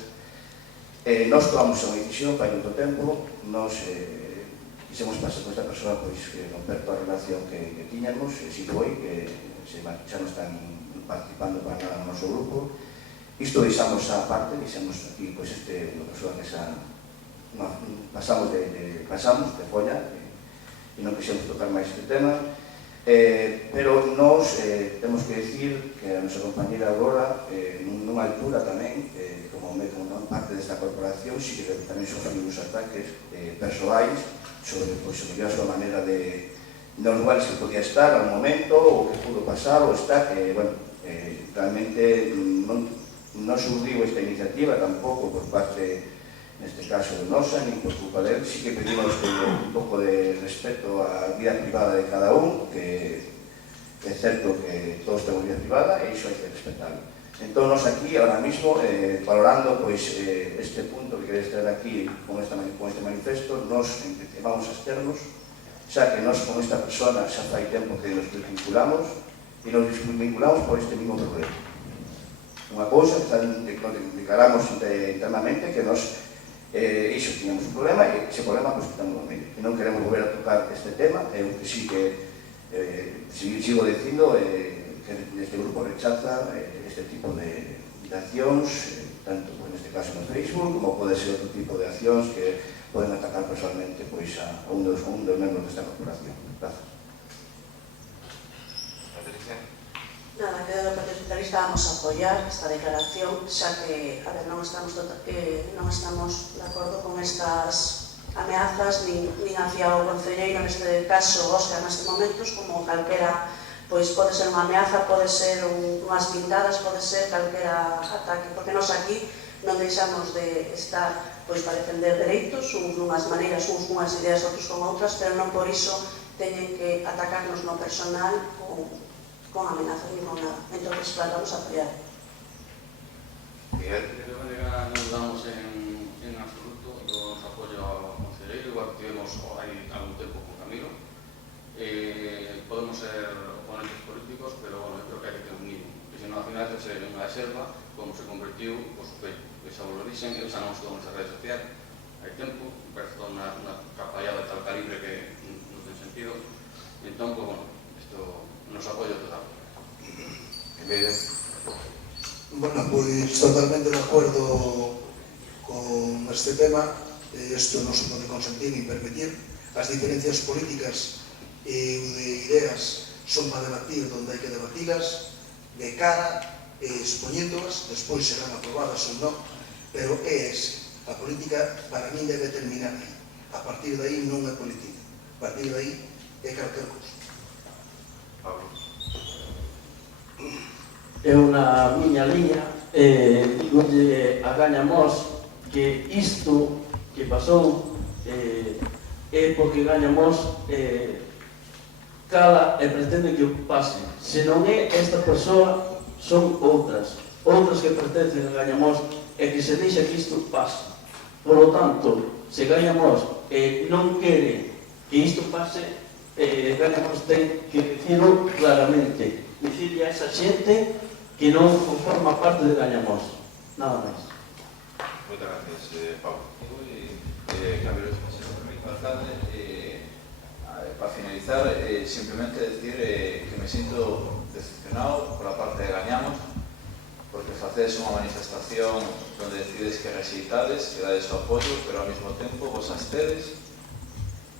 Nos tomamos unha decisión fai moito tempo, nos quixemos pasar con esta persoa romper toda a relación que tiñamos, e si foi que xa non están participando para nada no noso grupo. Isto deixamos a parte, deixamos aquí unha persoa que pasamos de folla e non quixemos tocar máis este tema, pero nos temos que decir que a nosa compañera Aurora, nunha altura tamén, como parte desta corporación, si que tamén sofrimos ataques persoais sobre a súa maneira de nos lugares que podía estar ao momento, o que pudo pasar, ou estar, realmente non surdiu esta iniciativa tampouco por parte, neste caso, de nosa, nin por culpa dele. Sí que pedimos un pouco de respeto á vida privada de cada un, que é certo que todos temos vida privada e iso hai que respetarlo. Entón, nos aquí, ahora mismo, valorando este punto que queréis traer aquí con este manifesto, nos vamos a externos, xa que nos con esta persona xa fai tempo que nos desvinculamos e nos desvinculamos por este mismo problema. Unha cousa que declaramos internamente que nos iso tiñamos un problema e ese problema estamos no medio e non queremos volver a tocar este tema, que sí que sigo dicindo que este grupo rechaza este tipo de accións, tanto neste caso no Facebook como pode ser outro tipo de accións que poden atacar personalmente a un dos membros desta corporación. Gracias. Nada, que do Partido Socialista vamos a apoiar esta declaración, xa que, non estamos de acordo con estas ameazas, nin hacia o concelleiro, neste caso, Óscar, nestes momentos, como calquera, pois pode ser unha ameaza, pode ser unhas pintadas, pode ser calquera ataque, porque nós aquí non deixamos de estar para defender dereitos, uns nunhas maneiras, uns cunhas ideas, outros con outras, pero non por iso teñen que atacarnos no personal con amenazas ni con nada. Entón, claro, vamos a apoiar. Miguel. De maneira, non damos en absoluto o apoio ao concelleiro, igual que tivemos hai algún tempo con Camilo. Podemos ser oponentes políticos, pero, bueno, eu creo que hai que ter un mínimo, que senón, ao final, primeira vez en unha selva, como se convertiu o Supello. Que xa vos lo dixen, eu xa non estou nesa rede social, hai tempo, parece toda unha trapallada de tal calibre que non ten sentido. Entón, pues, bueno, isto nos apoio total. Bueno, pues totalmente de acuerdo con este tema. Esto no se puede consentir ni permitir. Las diferencias políticas e de ideas son para debatir donde hai que debatirlas, de cara, expoñéndolas, despois serán aprobadas ou non, pero é ese. A política, para mí, debe terminar aí. A partir de aí non é política. A partir de aí é calquer cousa. Pablo. Eu na miña liña digolle a Gañamos que isto que pasou é porque Gañamos cala e pretende que o pase. Se non é esta persoa, son outras que pertencen a Gañamos e que se deixa que isto pase. Por lo tanto, se Gañamos non quere que isto pase, Gañamos ten que dicirlo claramente, dicirle a esa xente que non forma parte de Gañamos. Nada máis. Moitas gracias, Pablo. Camilo, se me permite, alcalde, para finalizar, simplemente decir que me siento decepcionado por la parte de Gañamos, porque facedes unha manifestación donde decides que rexeitades, que dades o apoio, pero ao mesmo tempo vos abstedes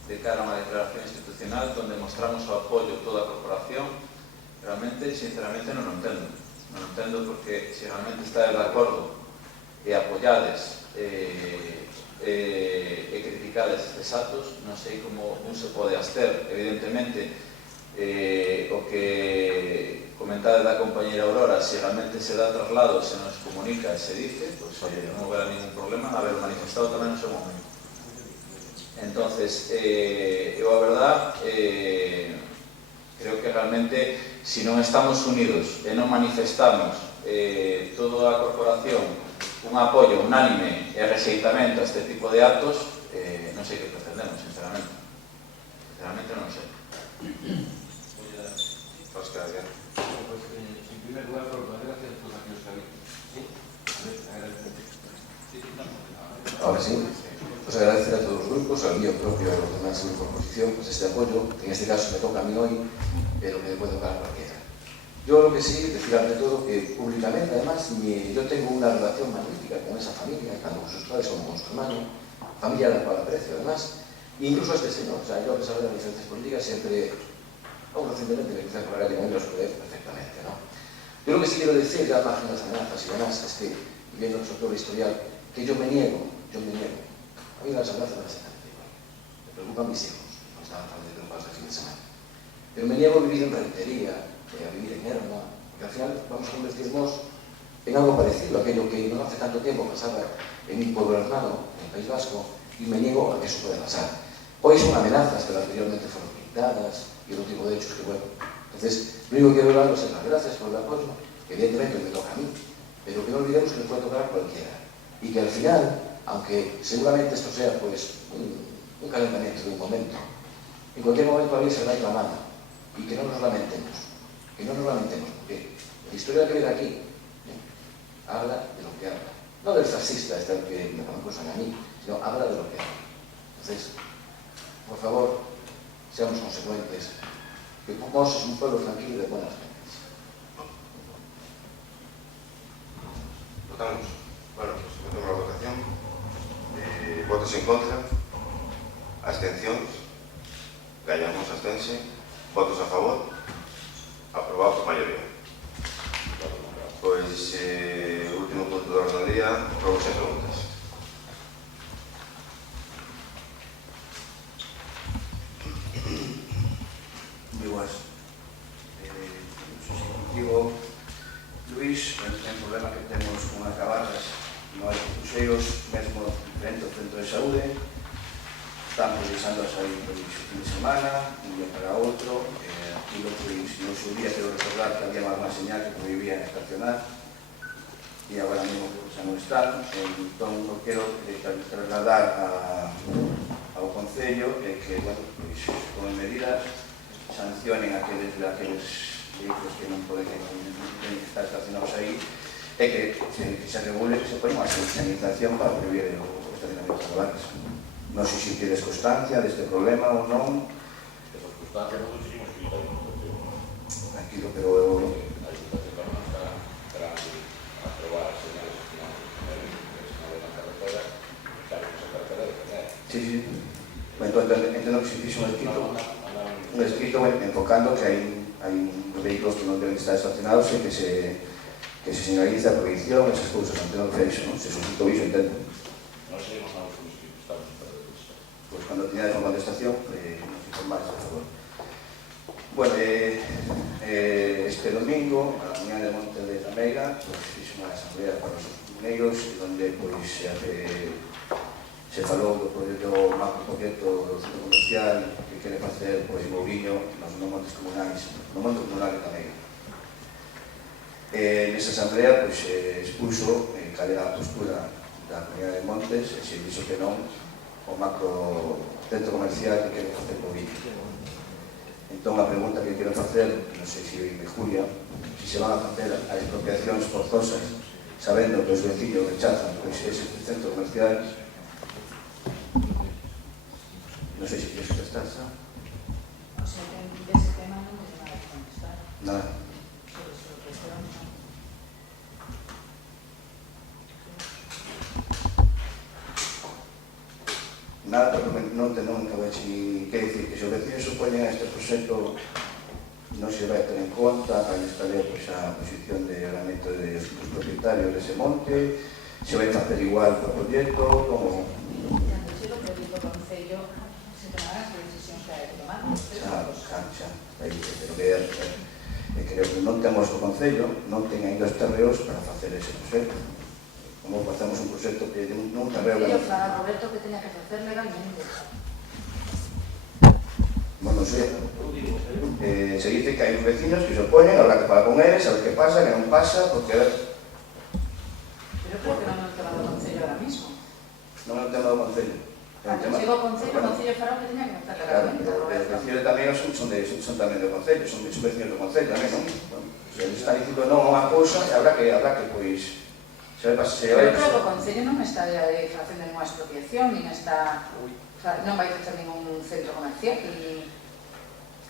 de cara a unha declaración institucional donde mostramos o apoio a toda a corporación. Realmente, sinceramente, non o entendo. Non o entendo porque se realmente estades de acordo e apoyades e criticades estes actos, non sei como un se pode abster. Evidentemente, o que comentades da compañera Aurora, se realmente se dá traslado, se nos comunica e se dice, pois, oye, non haberá ningún problema en haber manifestado tamén no seu momento. Entonces, eu a verdad creo que realmente, se non estamos unidos e non manifestamos toda a corporación un apoio unánime e rexeitamento a este tipo de actos, non sei que pretendemos, sinceramente. Sinceramente non sei. Óscar, ya. Pues, en primer lugar, por las gracias a todos aquellos que habéis. ¿Sí? Ahora sí. Pues agradecer a todos los grupos, al mío propio y a los demás grupos de oposición, pues este apoyo, que en este caso me toca a mí hoy, pero que le puede tocar a cualquiera. Yo lo que sí, decir ante todo que públicamente, además, yo tengo una relación magnífica con esa familia, tanto con sus padres como con su hermano, familia a la cual aprecio, además, incluso a este señor. O sea, yo a pesar de las diferencias políticas siempre, aún recientemente me crucé con la y los conozco perfectamente, ¿no? Yo lo que sí quiero decir, ya margen las amenazas y demás, es que, viendo sobre todo el historial, que yo me niego. A mí las amenazas me las hacen igual. Me preocupan mis hijos, no estaban tan preocupados de fin de semana. Pero me niego a vivir en rentería, a vivir en Erma, porque al final vamos a convertirnos en algo parecido a aquello que no hace tanto tiempo pasaba en mi pueblo hermano, en el País Vasco, y me niego a que eso pueda pasar. Hoy son amenazas, pero anteriormente fueron blindadas y otro tipo de hechos que, bueno. Entonces, lo único que quiero hablar es las gracias por el apoyo, que evidentemente me toca a mí, pero que no olvidemos que le puede tocar a cualquiera. Y que al final, aunque seguramente esto sea pues un calentamiento de un momento, en cualquier momento alguien se va reclamando, y que no nos lamentemos. Que no nos lamentemos, porque la historia que viene aquí habla de lo que habla. No del fascista, este que me acusan a mí, sino habla de lo que habla. Entonces, por favor, seamos consecuentes, que Pomos es un pueblo tranquilo y de buenas gentes. Votamos. Bueno, pues votamos la votación. Votos en contra. Abstencións. Gañamos abstense. Votos a favor. Aprobado por maioría. Pois, último punto do orden do día, probos e preguntas. Moi boas. Substitutivo Luís, ten problema que temos con as cabarras, non hai cruceiros, mesmo dentro do centro de saúde, están precisando a sair por fin de semana, un día para outro, aquilo pois, no seu día quero recordar que había máis señal que prohibían estacionar, e agora mesmo que xa non están, entón non quero trasladar ao Concello que, bueno, pois, con medidas sancionen aqueles vehículos que non poden estar estacionados aí, é que se regule, que se ponga unha señalización para prohibir o estacionamento de caravanas. Non sei se tienes constancia deste problema ou non. Por constancia, non seguimos escrito. Tranquilo, pero... para aprobar señales que non de la carretera, claro que esa carretera de tener. Sí. Entendo que se fixe un escrito enfocando que hai vehículos que non deben estar estacionados e que se señaliza a prohibición, esas cousas, entendo que feixo, non? Se suscito iso, entendo. Non seguimos nada con escrito, estamos para iso. Pois cando teñades unha contestación, nos informáis, por favor. Bueno, este domingo, a Unión de Monte de Zameira, fixe unha asamblea para os mineiros, onde se falou do macroproxecto do centro comercial que quere facer Mouriño nos montes comunais, no monte comunal de Zameira. Nesa asamblea expuso cal era a postura da Comunidade de Montes e se dixo que non o macro centro comercial que quere facer Mouriño. Entón, a pregunta que quero facer, non sei se oíme Julia, se se van a facer as expropiacións forzosas sabendo que os veciños rechazan ese centro comercial. Non sei se queres contestar, xa? O sea, dese tema non me nada que contestar. Nada. Nada, porque non cabe que dicir que se os vecinos supoñen a este proxecto non se vai ter en conta a estaría a posición de ordenamento dos propietarios dese monte, se vai facer igual o proxecto, como... Cando se do proxecto Concello se tomarán as decisións que hai que tomar. Xa, pero creo que non temos o Concello, non ten ainda os terreos para facer ese proxecto. Como facemos un proxecto que non terreo... Eu para Roberto que teña que facer legalmente. Non sei. Se dice que hai uns vecinos que se oponen, habrá que falar con eles, a ver que pasa, que non pasa, porque... Pero creo que non é o tema do Concello ahora mismo. Non é o tema do Concello. Cando chega o Concello fará o que teña que facer legalmente. Claro, pero os vecinos tamén son tamén do Concello, son vecinos do Concello tamén, non? Se eles están dicindo non a unha cousa, habrá que, pois... Pero creo que o Concello non está facendo ninguna expropiación, nin está... non vai facer ningún centro comercial.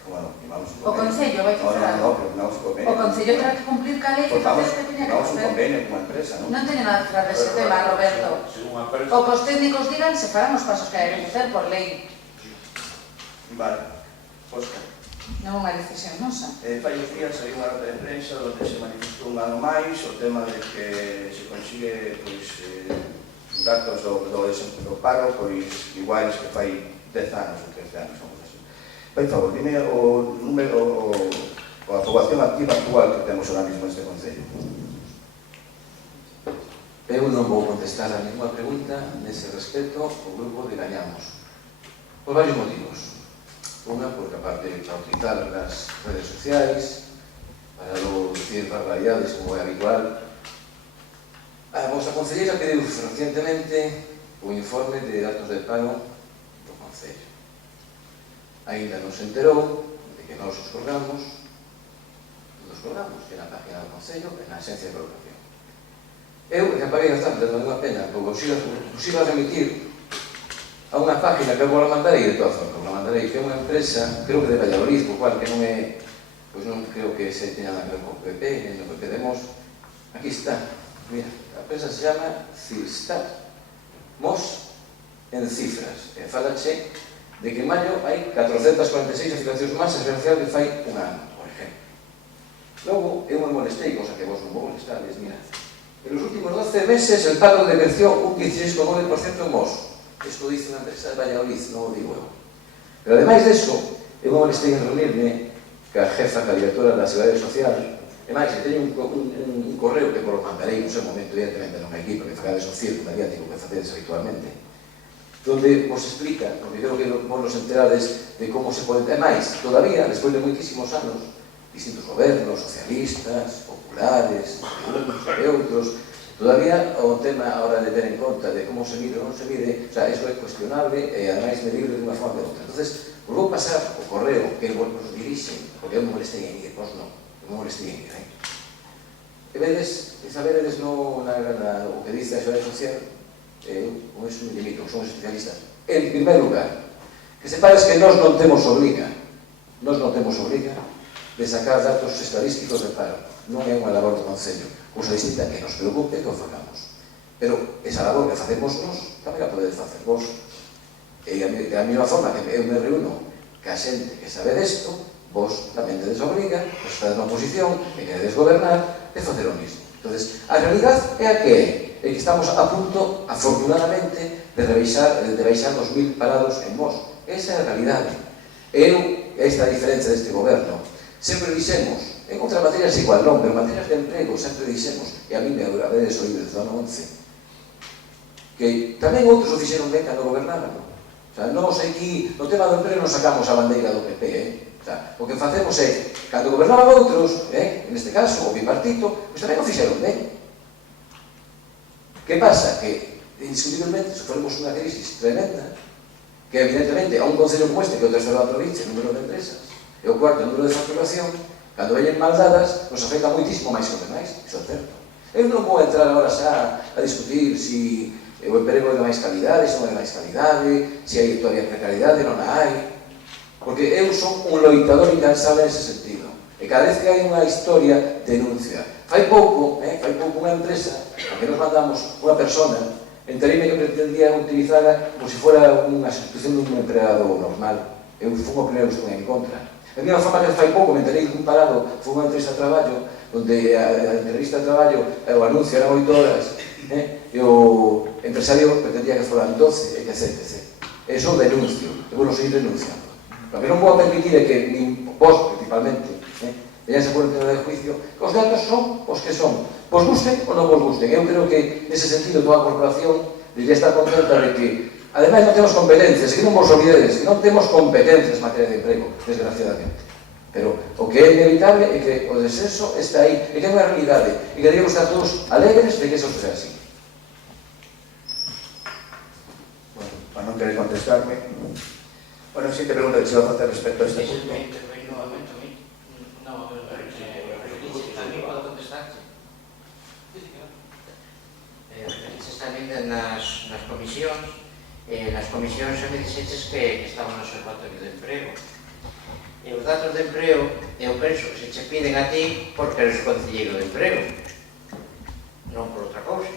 O Concello vai facer algo. O Concello terá que cumplir ca lei que facer o que teña que facer. Vamos un convenio con unha empresa, non? Non teño nada que falar dese tema, Roberto. O que os técnicos digan se farán os pasos que hai que facer por lei. Vale, Óscar. Non é unha decisión nosa. Fai uns días hai unha nota de prensa onde se manifestou un ano máis o tema de que se consigue datos do paro iguais que fai 10 anos ou 13 anos. Por favor, dime o número ou a poboación activa actual que temos ahora mismo neste Concello. Eu non vou contestar a ninguna pregunta nese respecto ao grupo de Gañamos. Por varios motivos. Unha, porque aparte de utilizar as redes sociais para logo dicir barbaridades como é habitual, a vosa concelleira pediu recientemente o informe de datos de paro do Concello. Ainda non se enterou de que nós os colgamos, que na página do Concello e na Axencia de Colocación. Eu, que paguei bastante, non unha pena, porque os iba a remitir a unha página que eu vou la mandarei de todas formas, la mandarei, que é unha empresa, creo que de Valladolid, por cual que non é, pois non creo que se teña nada que ver con PP, no que queremos. Aquí está, mira, a empresa se chama Cilstat Mos en cifras, e falache de que en maio hai 446 afiliacións máis a financiar que fai un ano, por exemplo. Logo, eu me molestei, cosa que vos non vou molestar, mira, en los últimos 12 meses el paro decreció un 16,9% en Mos. Isto dice unha empresa de Valladolid, non o digo eu. Pero ademais deso, eu me molestei en reunirme ca jefa, ca directora da Seguridade Social, e máis, que teño un correo que por lo mandarei no seu momento, evidentemente non aquí, porque facades o circo mediático que facedes habitualmente, donde vos explica, porque creo que vos nos enterades de como se pode... E máis, todavía, despois de moitísimos anos, distintos gobernos, socialistas, populares, uns e outros, todavía o tema a hora de ter en conta de como se mide ou non se mide, o sea, eso é cuestionable e ademais medible de unha forma ou de outra. Entonces, vos vou pasar o correo que vos nos dirixen, porque eu me molestei en ir, vos non. non molestín, e vedes, saberedes o que dice a Seguridade Social, con eso me limito, somos especialistas. En primer lugar, que sepades que nós non temos obriga de sacar datos estadísticos de paro. Non é unha labor do Concello, cousa distinta que nos preocupe que o facamos. Pero esa labor que facemos nós, tamén a podedes facer vos. E da mesma forma que eu me reúno que a xente que sabe desto, vos tamén tedes obriga, vos estades na oposición, e queredes gobernar, de facer o mismo. Entonces, a realidade é a que é que estamos a punto, afortunadamente, de baixar os 1000 parados en Mos. Esa é a realidade. Esta é a diferencia deste goberno. Sempre dixemos, en outras materias igual non, pero en materias de emprego sempre dixemos, e a mí me habedes oído desde o ano 11, que tamén outros o fixeron ben cando gobernaban. O sea, nós aquí, no tema do emprego, non sacamos a bandeira do PP, O sea, o que facemos é, cando gobernaban outros, en este caso, o bipartito, pois tamén o fixeron ben. Que pasa? Que, indiscutiblemente, sofremos unha crisis tremenda, que evidentemente a un concello como este, que é o terceiro da provincia, o número de empresas, e o cuarto número de facturación, cando veñen mal dadas, nos afecta moitísimo máis que o demais, iso é certo. Eu non vou entrar agora xa a discutir se o emprego é de máis calidade, se non é de máis calidade, se hai todavía precariedade, non a hai, porque eu son un loitador incansable nese sentido, e cada vez que hai unha historia, denuncia. Fai pouco unha empresa, a que nos mandamos unha persona, entereime que pretendía utilizada como se fora unha sustitución dun empregado normal. Eu fui o primeiro que estuve en contra. Da mesma forma que fai pouco me enterei dun parado, foi unha entrevista de traballo, onde a entrevista de traballo, o anuncio eran 8 horas, e o empresario pretendía que foran 12, etc. Eso denuncio, e vou seguir denunciando. Lo que non vou permitir é que, nin vos principalmente, veñanse por entera de juicio, que os datos son os que son. Vos gusten ou non vos gusten. Eu creo que, nese sentido, toda a corporación debería estar contenta de que, ademais, non temos competencias, que non vos olvidedes, que non temos competencias en materia de emprego, desgraciadamente. Pero o que é inevitable é que o descenso está aí, e que é unha realidade, e que deberíamos estar todos alegres de que eso sea así. Bueno, para non querer contestarme, bueno, si te pregunto que se va a facer respecto a este punto. Nas comisións xa me dixeches que estaban no observatorio de emprego. E os datos de emprego, eu penso que se che piden a ti porque eres concelleiro de emprego, non por outra cousa.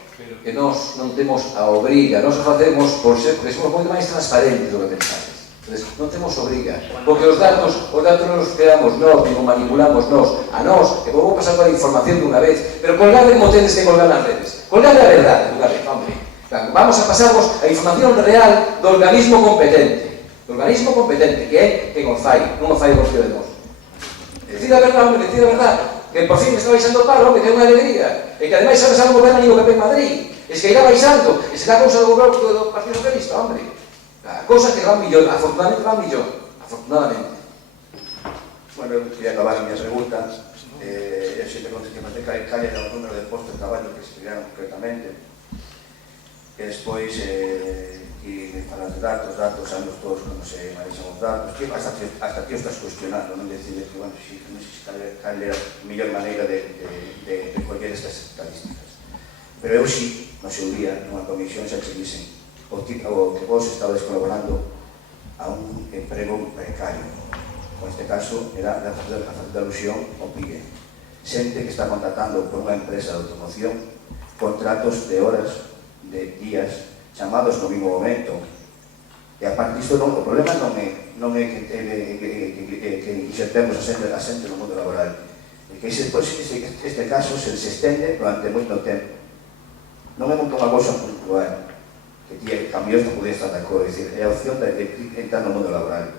Que nós non temos a obriga, nós o facemos porque somos moito máis transparentes do que pensades. Non temos obriga, porque os datos non os creamos nós, ni os manipulamos nós. A nós, que vou pasar toda a información dunha vez, pero colgade como tenes que colgar nas redes. Colgade a verdade dunha vez, hombre. Vamos a pasarvos a información real do organismo competente. Do organismo competente, que é quen o fai, non o fai o Concello de Mos. Decide a verdade, hombre, decide a verdade. Que por fin está baixando o paro, que ten unha alegría. E que ademais sabes algo goberna nin o PP en Madrid. Es que irá baixando, e será cousa do goberno do Partido Socialista, hombre. Cosas que van millón, afortunadamente van millón, afortunadamente. Bueno, eu quería acabar a miña pregunta. Eu sempre conto que manter calle o número de postos de traballo que se crearon concretamente, que despois que me falan de datos, sabemos todos como se manexan os datos, que hasta ti o estás cuestionando, non decides que, bueno, non sei cal era a mellor maneira de coller estas estadísticas. Pero eu sí, no seu día, nunha comisión, xa che dixen o que vos estabais colaborando a un emprego precario. En este caso, era a facer alusión ao PIE. Xente que está contratando por unha empresa de automoción contratos de horas, de días, chamados no mismo momento. E aparte disto, o problema non é que insertemos a xente no mundo laboral. É que este caso se estende durante moito tempo. Non é unha cousa puntual. Que cambiou isto, podía estar de acordo, é a opción de entrar no mundo laboral.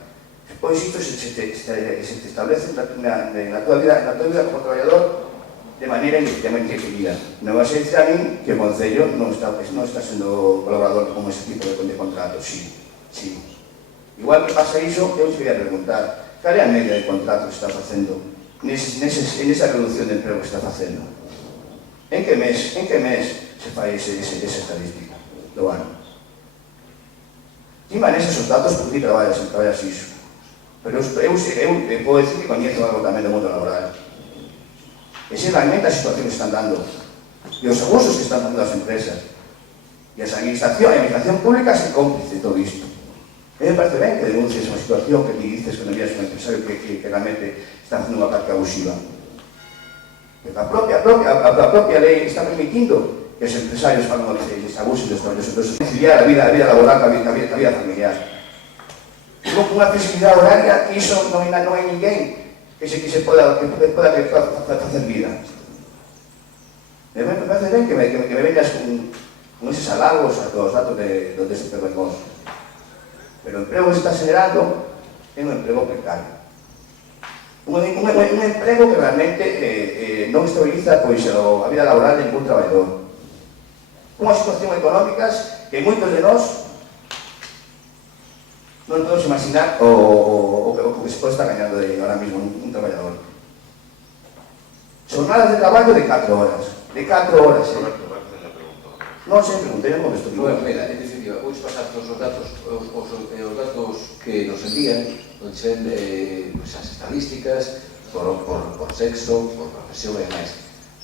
Pois isto se establece na tua vida como traballador de maneira indefinida. Non vas a dicir a min que o Concello non está sendo colaborador con ese tipo de contratos. Sí. Igual que pasa iso, eu queria preguntar, cal é a media de contratos que está facendo nesa reducción de emprego que está facendo? En que mes se fai esa estadística do ano? Ti manexas os datos porque ti traballas iso. Pero eu podo dicir que coñezo algo tamén do mundo laboral. Esa é realmente a situación que están dando. E os abusos que están dando as empresas. E a administración pública se cómplice de todo isto. A mí me parece ben que denuncies unha situación que ti dices que non vías un empresario que realmente está facendo unha práctica abusiva. Pero a propia lei está permitindo que os empresarios fagan abusos dos traballadores, conciliar a vida laboral ca vida familiar. Con unha flexibilidade horaria, iso non hai ninguén que se poda facer vida. Me parece ben que me veñas con eses halagos a todos os datos de este vergonzoso. Pero o emprego que se está generando é un emprego precario. Un emprego que realmente non estabiliza a vida laboral de ningún traballador. Unha situación económicas que moitos de nós non podemos imaginar o que se pode estar gañando ahora mismo un traballador. Jornadas de traballo de 4 horas. De 4 horas. Non sei, preguntei, non estou Bueno, mira, en definitiva, vou pasar todos os datos que nos envían, onde se ven as estadísticas, por sexo, por profesión e máis.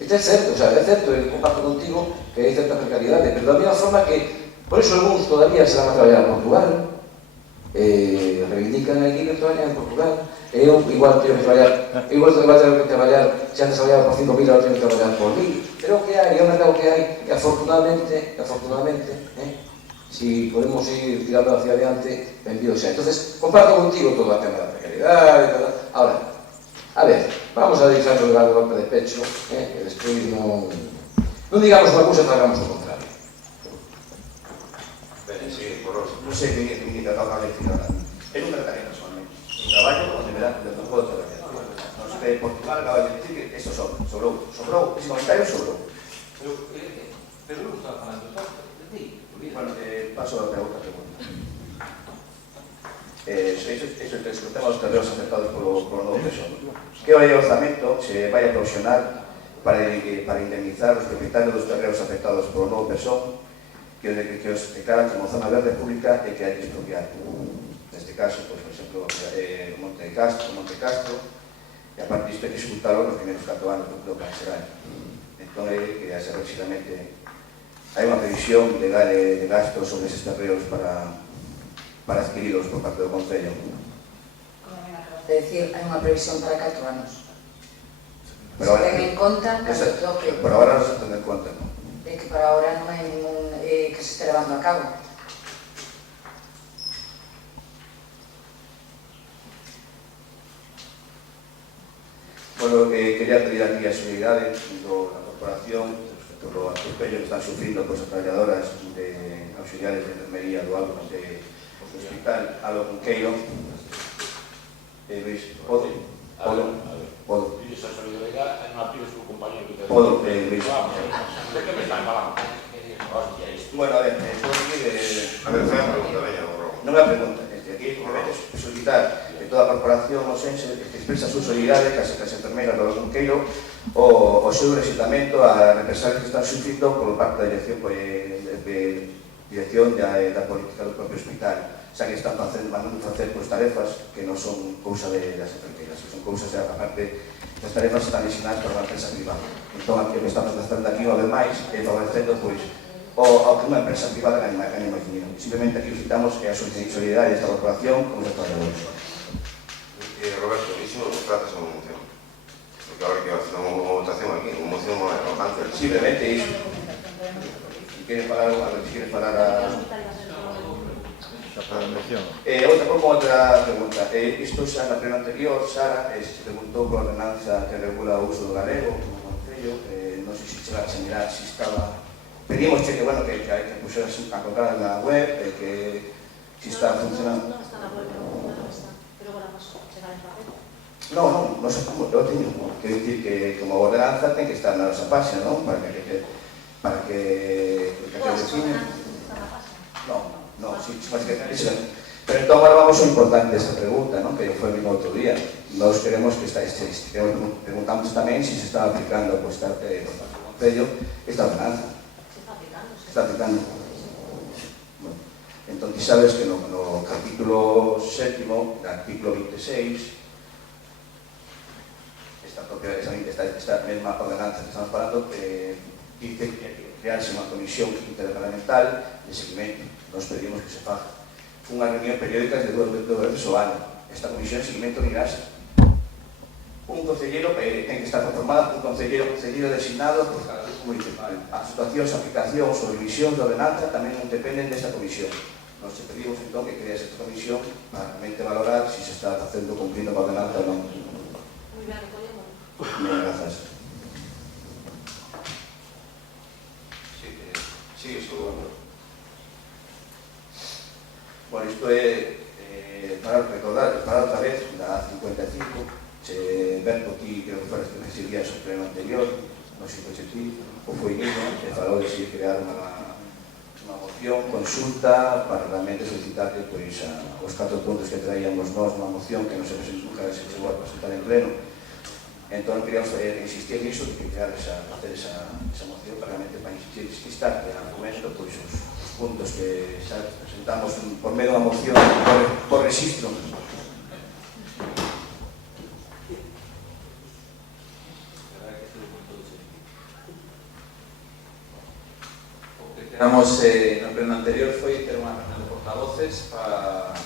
Isto é certo, o sea, é certo, comparto contigo que hai certa precariedade, pero da mesma forma que, por iso algúns todavía se van a traballar a Portugal, reivindican aquí que traballan en Portugal, eu igual teño que traballar, se antes traballaba por 5.000, agora teño que traballar por 1.000, pero o que hai, é o mercado que hai, e afortunadamente, si podemos ir tirando hacia adiante, benvido xa. Entonces, comparto contigo todo o tema da precariedade e tal. Ahora, a ver, vamos a deixar o golpe de pecho, e despois non digamos unha cousa e tragamos o contrario. Non sei que acaba de decir ahora. É un mercado personalmente. Un traballo onde verán que non podo traballar. Non sei que Portugal acaba de decir que isto sobrou. Ese comentario sobrou. Pero non estaba falando de ti. Bueno, paso a outra pregunta. Eso es o tema dos terreos afectados polo novo peso. Que vai o orzamento se vai a provisionar para indemnizar os propietarios dos terreos afectados polo novo peso que os declaran como zona verde pública e que hai que expropiar. Neste caso, por exemplo, Monte Castro, e a parte disto hai que executalo nos primeiros 4 anos do plan xeral. Entón, que a saber se realmente hai unha previsión legal de gastos sobre eses terreos para adquirilos por parte do Concello. É dicir, hai unha previsión para 4 anos. Se ten en conta que... Por ahora non se ten en conta, non? É que para ahora non hai ningún que se este levando a cabo. Bueno, quería pedir aquí a solidariedade da corporación polo atropello que están sufrindo as traballadoras de auxiliares de enfermería do Alto do Hospital Alo Conqueiro. Luis, podo? Esa solidaridade non apliques o compañero que te... Podo, Luis. De que me están falando? Hostia, isto... Bueno, a ver, podo decir... A ver, fai a pregunta, veña, non é a pregunta, aquí é solicitar que toda a corporación osense que expresa a súa solidaridade que as enfermeiras do Conqueiro o seu rexeitamento a represalias que están sufrindo por parte da dirección da política do propio hospital, xa que están mandando facer tarefas que non son cousa das enfermeiras, que son cousas a parte das tarefas que están designadas por unha empresa privada. Entón, aquí me estamos gastando aquí unha vez máis e favorecendo ao que unha empresa privada gane máis dinero. Simplemente aquí necesitamos a solidaridade desta corporación con os traballadores. Roberto, iso trata sobre unha moción. Porque ahora que hacer unha votación aquí, unha moción arrojante. Simplemente iso. Si quieres falar a... Outra pregunta. Isto xa na plena anterior, Sara, se preguntou por a ordenanza que regula o uso do galego no Concello. Non sei se chegaxe a mirar se estaba... Pedimos que puxeras a colgar na web, que si está funcionando. Non está na web, non está. Pero agora paso, chegar en papel. Non sei como, eu teño. Quero dicir que como ordenanza ten que estar na nosa página, non? Para que define... Non, si, pero entón agora vamos ao importante desta pregunta, non? Que foi o mismo outro día. Nós queremos que preguntamos tamén se se está aplicando por parte do Concello esta ordenanza. Está aplicando. Bueno, entón, ti sabes que no capítulo 7, artículo 26, esta esta mesma ordenanza que estamos falando dice que crearse unha comisión interdepartamental de seguimento. Nos pedimos que se faga unha reunión periódica de 2 veces ao ano. Esta comisión de seguimento migrase. Un concelleiro ten que estar conformada por un concelleiro designado por cada grupo municipal. As situacións, aplicacións ou revisión de ordenanza tamén non dependen desta comisión. Nos pedimos entón que crease esta comisión para realmente valorar se se está facendo cumplindo a ordenanza ou non. Muy bien, recogemos. Bien, grazas. Sí, estou bueno. Bueno, isto é para recordar, para outra vez, da 55, Berto aquí, creo que foi este día sobre o pleno anterior, non sei se aquí, ou foi niño, e falou de si crear unha moción, consulta, para realmente solicitar que os 4 puntos que traíamos nós nunha moción que non se nunca se chegou a presentar en pleno. Entón, queríamos insistir nisso, de que crear facer esa moción para realmente para insistar que argumento os puntos que xa presentamos por medio da moción por registro. Éramos, no pleno anterior foi ter unha reunión de portavoces para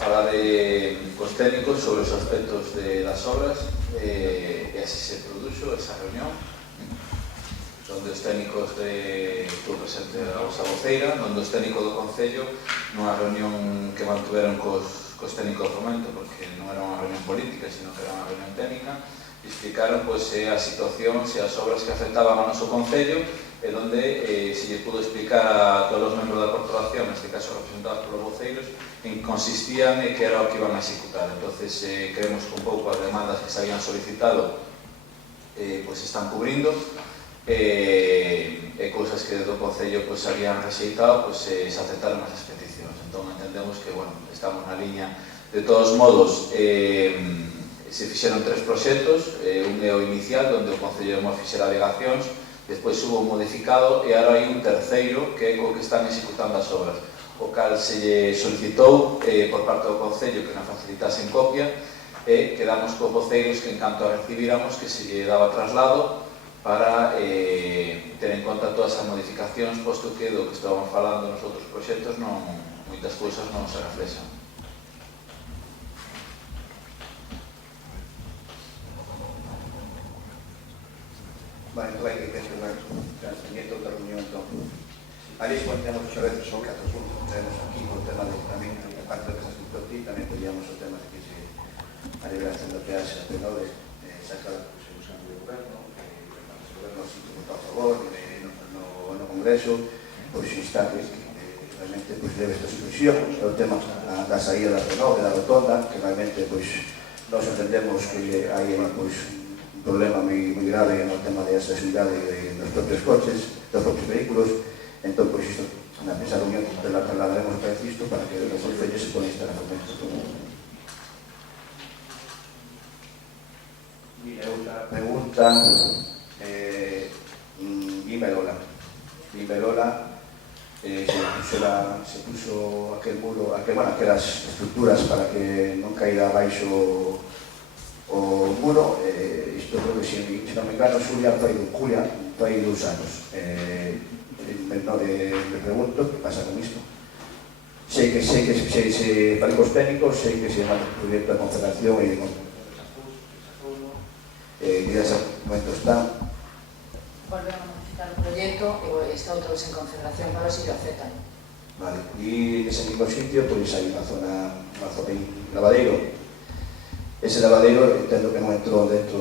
falar cos técnicos sobre os aspectos das obras e así se produxo esa reunión onde os técnicos estuvo presente a vosa voceira, onde os técnicos do Concello nunha reunión que mantuveron cos técnicos do Fomento, porque non era unha reunión política, sino que era unha reunión técnica, explicaron a situación, as obras que afectaban ao noso Concello e onde se lle pudo explicar a todos os membros da corporación, neste caso representados polos voceiros, en que consistían e que era o que iban a executar. Entonces, creemos que un pouco as demandas que se habían solicitado están cubrindo e cousas que do Concello habían rexeitado, se aceptaron esas peticións. Entón, entendemos que estamos na liña. De todos modos, se fixeron 3 proxectos, un é o inicial, onde o Concello fixera alegacións, despois hubo un modificado e agora hai un terceiro que é co que están executando as obras, o cal se lle solicitou por parte do Concello que nos facilitasen copia e quedamos cos voceiros que en canto a recibíramos que se lle daba traslado para ter en conta todas as modificacións, posto que do que estábamos falando nos outros proxectos moitas cousas non se reflexan. Vale, entón hai que gestionar teniendo outra reunión, entón. Ali planteamos muchas veces, son 4 puntos, tenemos aquí o tema de tamén, aparte do que se escrito aquí, tamén pedíamos o tema de que se a liberación do peaxe a P9 saca o cambio de goberno, que o goberno si votó a favor, no Congreso, pois instar que realmente leve esta situación, o tema da saída da P9, da rotonda, que realmente nós entendemos que hai un problema moi grave no tema de accesibilidade dos propios coches, dos propios vehículos. Entón, isto, na mesa reunión, la trasladaremos para isto para que os concellos se poden estar a momento. E outra pregunta, Vimberola, se puso aquelas estructuras para que non caíra abaixo o muro, isto creo que se non me engano, Julia fai 2 anos. Me pregunto que pasa con isto. Sei que se falei cos técnicos, sei que se manda un proyecto de concentración e que ese momento está. Volvemos a modificar o proyecto e está outra vez en concentración para ver se lo aceptan. Vale, e nese mismo sitio hai unha zona lavadero. Ese lavadero entendo que non entrou dentro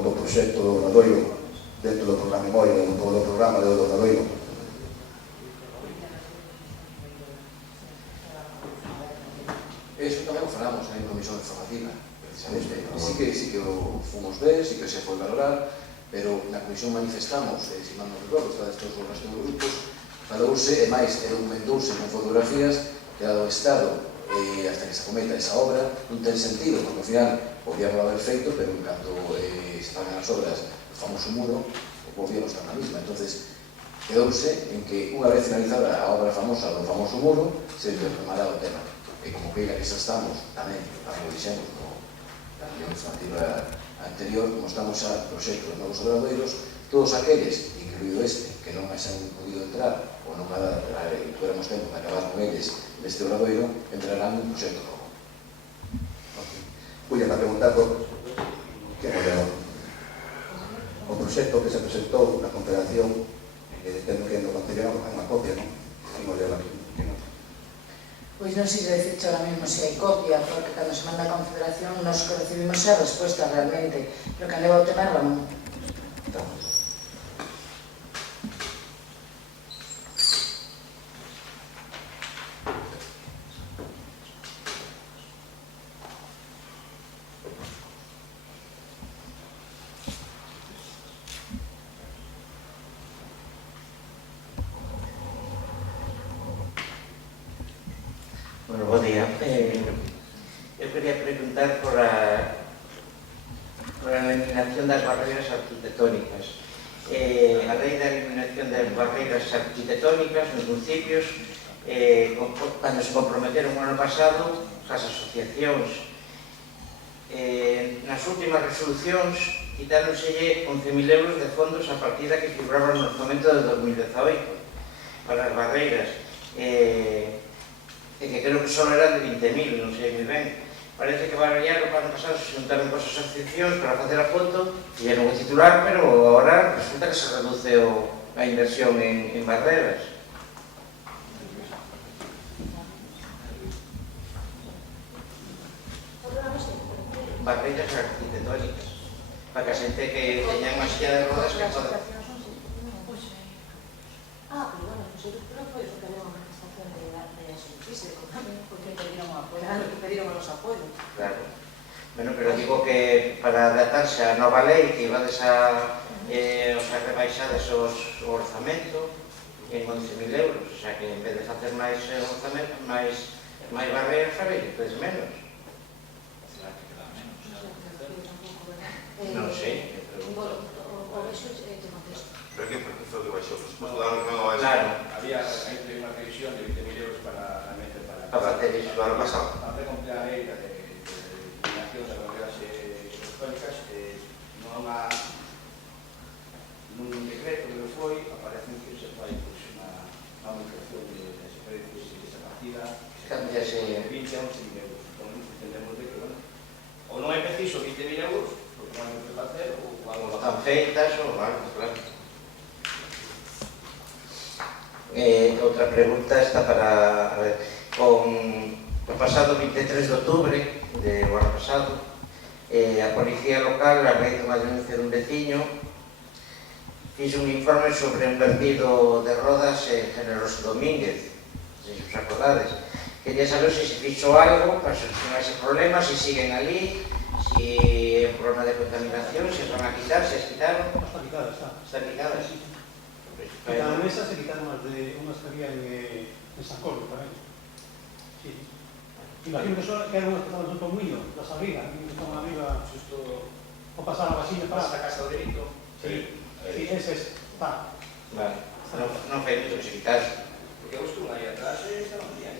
do proxecto do Obradoiro, dentro do programa memoria, do programa do Obradoiro. Eso tamén o falamos en comisión informativa, precisamente. Sí que o fomos ver, sí que se foi valorar, pero na comisión manifestamos, se non nos recordo, está despois o resto dos grupos, falouse e máis, documentouse con fotografías que dado o Estado hasta que se cometa esa obra non ten sentido, porque ao final podíamos haber feito, pero en canto se pagan as obras do famoso muro, o gobierno está na misma. Entonces quedouse en que unha vez finalizada a obra famosa do famoso muro se retomará o tema, e como que xa estamos tamén, como dixemos, na reunión informativa anterior, como estamos a proxecto dos novos obradoiros, todos aqueles, incluído este, que non se han podido entrar ou non tuéramos tempo de acabar con eles deste obradoiro, entrarán no proxecto novo. Voy a preguntar por que modelo. O proxecto que se presentou na Confederación, tendo que no Concello hai unha copia, non? Que modelo aquí? Pois non sei decirche ahora mesmo se hai copia, porque cando se manda a Confederación nos que recibimos a resposta realmente, pero que leva o tema é Ramón. Bueno, bo día. Eu quería preguntar por a eliminación das barreiras arquitectónicas. A lei da eliminación das barreiras arquitectónicas nos municipios, cando se comprometeron o ano pasado, as asociacións, nas últimas resolucións, quitáronselle 11.000 euros de fondos a partida que figuraba no orzamento de 2018 para as barreiras. Que creo que só eran de 20.000, non sei moi ben. Parece que variar o ano pasado se xuntaron con as asociacións para facer a foto, e non o titular, pero agora resulta que se reduce a inversión en barreras. Barreiras arquitectónicas, para que a xente que teña unha silla de rodas que poda... Pero bueno, eu creo que foi o que había unha manifestación de físico tamén, porque pediron o apoio, que pediron os apoios. Claro. Bueno, pero digo que para adaptarse á nova lei que ibades a rebaixades o orzamento en 11.000 euros, o sea que en vez de facer máis orzamento, máis barreiras, farei pues menos. Non sei, Pero que foi o que baixou? Despois do ano que non baixou? Claro. Había unha previsión de 20.000 euros para facer iso. Do ano pasado? Para facer cumplir a lei de eliminación das barreiras arquitectónicas, nun decreto que foi, aparecen que se fai unha aumentación de ese precio de esa partida de 20 a 11.000 euros. Entón, entendemos de que, bueno, ou non é preciso 20.000 euros, porque non hai que facer, ou algo están feitas, ou algo, claro. Outra pregunta está para... Con o pasado 23 de outubro do ano pasado, a Policía Local, a raíz dunha denuncia dun veciño, fixe un informe sobre un vertido de rodas en Generoso Domínguez, se os acordades. Quería saber se se fixo algo para solucionar ese problema, se siguen ali, se é un problema de contaminación, se van a quitar, se as quitaron. Está quitada, está. Está quitada, sí. Quitaron esas, se quitaron unas que había en San Cordo, por ahí. Sí. Imagino que eran unas que estaban junto ao muiño, das abrigas, que estaban arriba, justo, o pasar a vacina para a casa do delito. Sí, sí, ese, está. Vale, non fai moito que se quitase. Porque eu estuve aí atrás e estaban bien.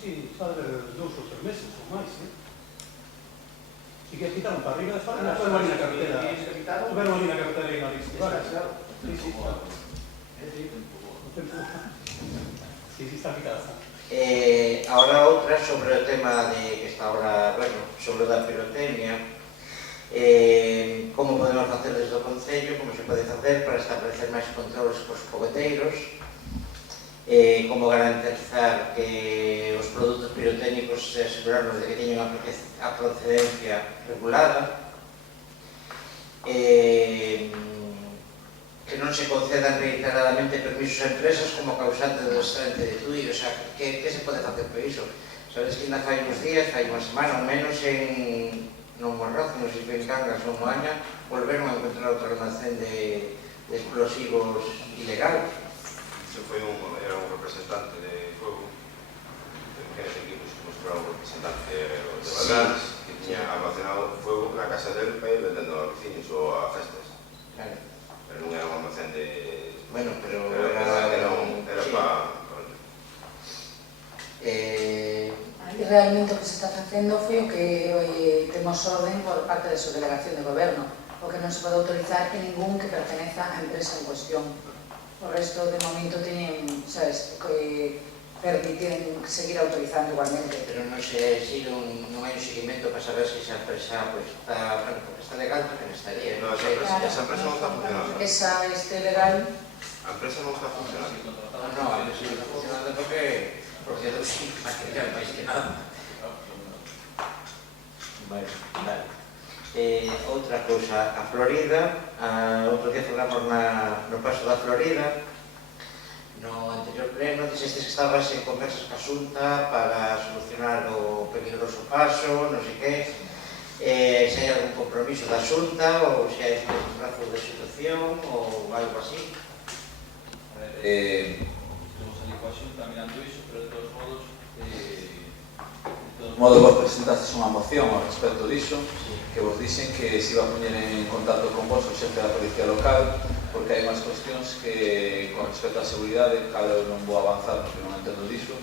Sí, está de 2 ou 3 meses ou máis, Si que quitaron para arriba, non foi ali na carretera. Tuveron ali na carretera e na lista. Sí, sí, está. Sí, está quitada. Ahora outra sobre o tema de que está ahora, bueno, sobre o da pirotecnia, como podemos facer desde o Concello, como se pode facer para establecer máis controles cos fogueteiros, como garantizar que os produtos pirotécnicos se asegurarnos de que teñen a procedencia regulada, que non se concedan reiteradamente permisos a empresas como causante do excelente de TUI, o sea, que se pode facer por iso? Sabes que ainda fai uns días, fai unha semana ou menos non Morrozo, non sei se en Cangas ou Moaña, volveron a encontrar outro almacén de explosivos ilegales. Era un representante de Fuego, que nese equipo se mostraba un representante de Valdares, que tiña almacenado fuego na casa del pai vendendo a vecinos ou a festas. Claro. Pero non era un almacén de... Bueno, pero era para... realmente o que se está facendo foi o que temos orden por parte da subdelegación de goberno, o que non se pode autorizar en ningún que perteneza á empresa en cuestión. O resto, de momento, teñen, sabes, que permiten seguir autorizando igualmente. Pero non hai un seguimento para saber se esa empresa está legal, porque non estaría. No, esa empresa non está funcionando. Esa legal. A empresa non está funcionando. No, a empresa non está funcionando porque deu sin material, máis que nada. Vale. Outra cousa, a Florida, outro día falamos no paso da Florida. No anterior pleno dixestes que estabas en conversas ca Xunta para solucionar o peligroso paso, non sei que, se hai algún compromiso da Xunta ou se hai un brazo de situación ou algo así. Estamos ali coa Xunta mirando iso, pero de todos modos vos presentastes unha moción ao respecto diso, que vos dixen que se iba a poñer en contacto con vos o xefe da Policía Local, porque hai unhas cuestións que, con respecto á seguridade, cal eu non vou avanzar porque non entendo diso,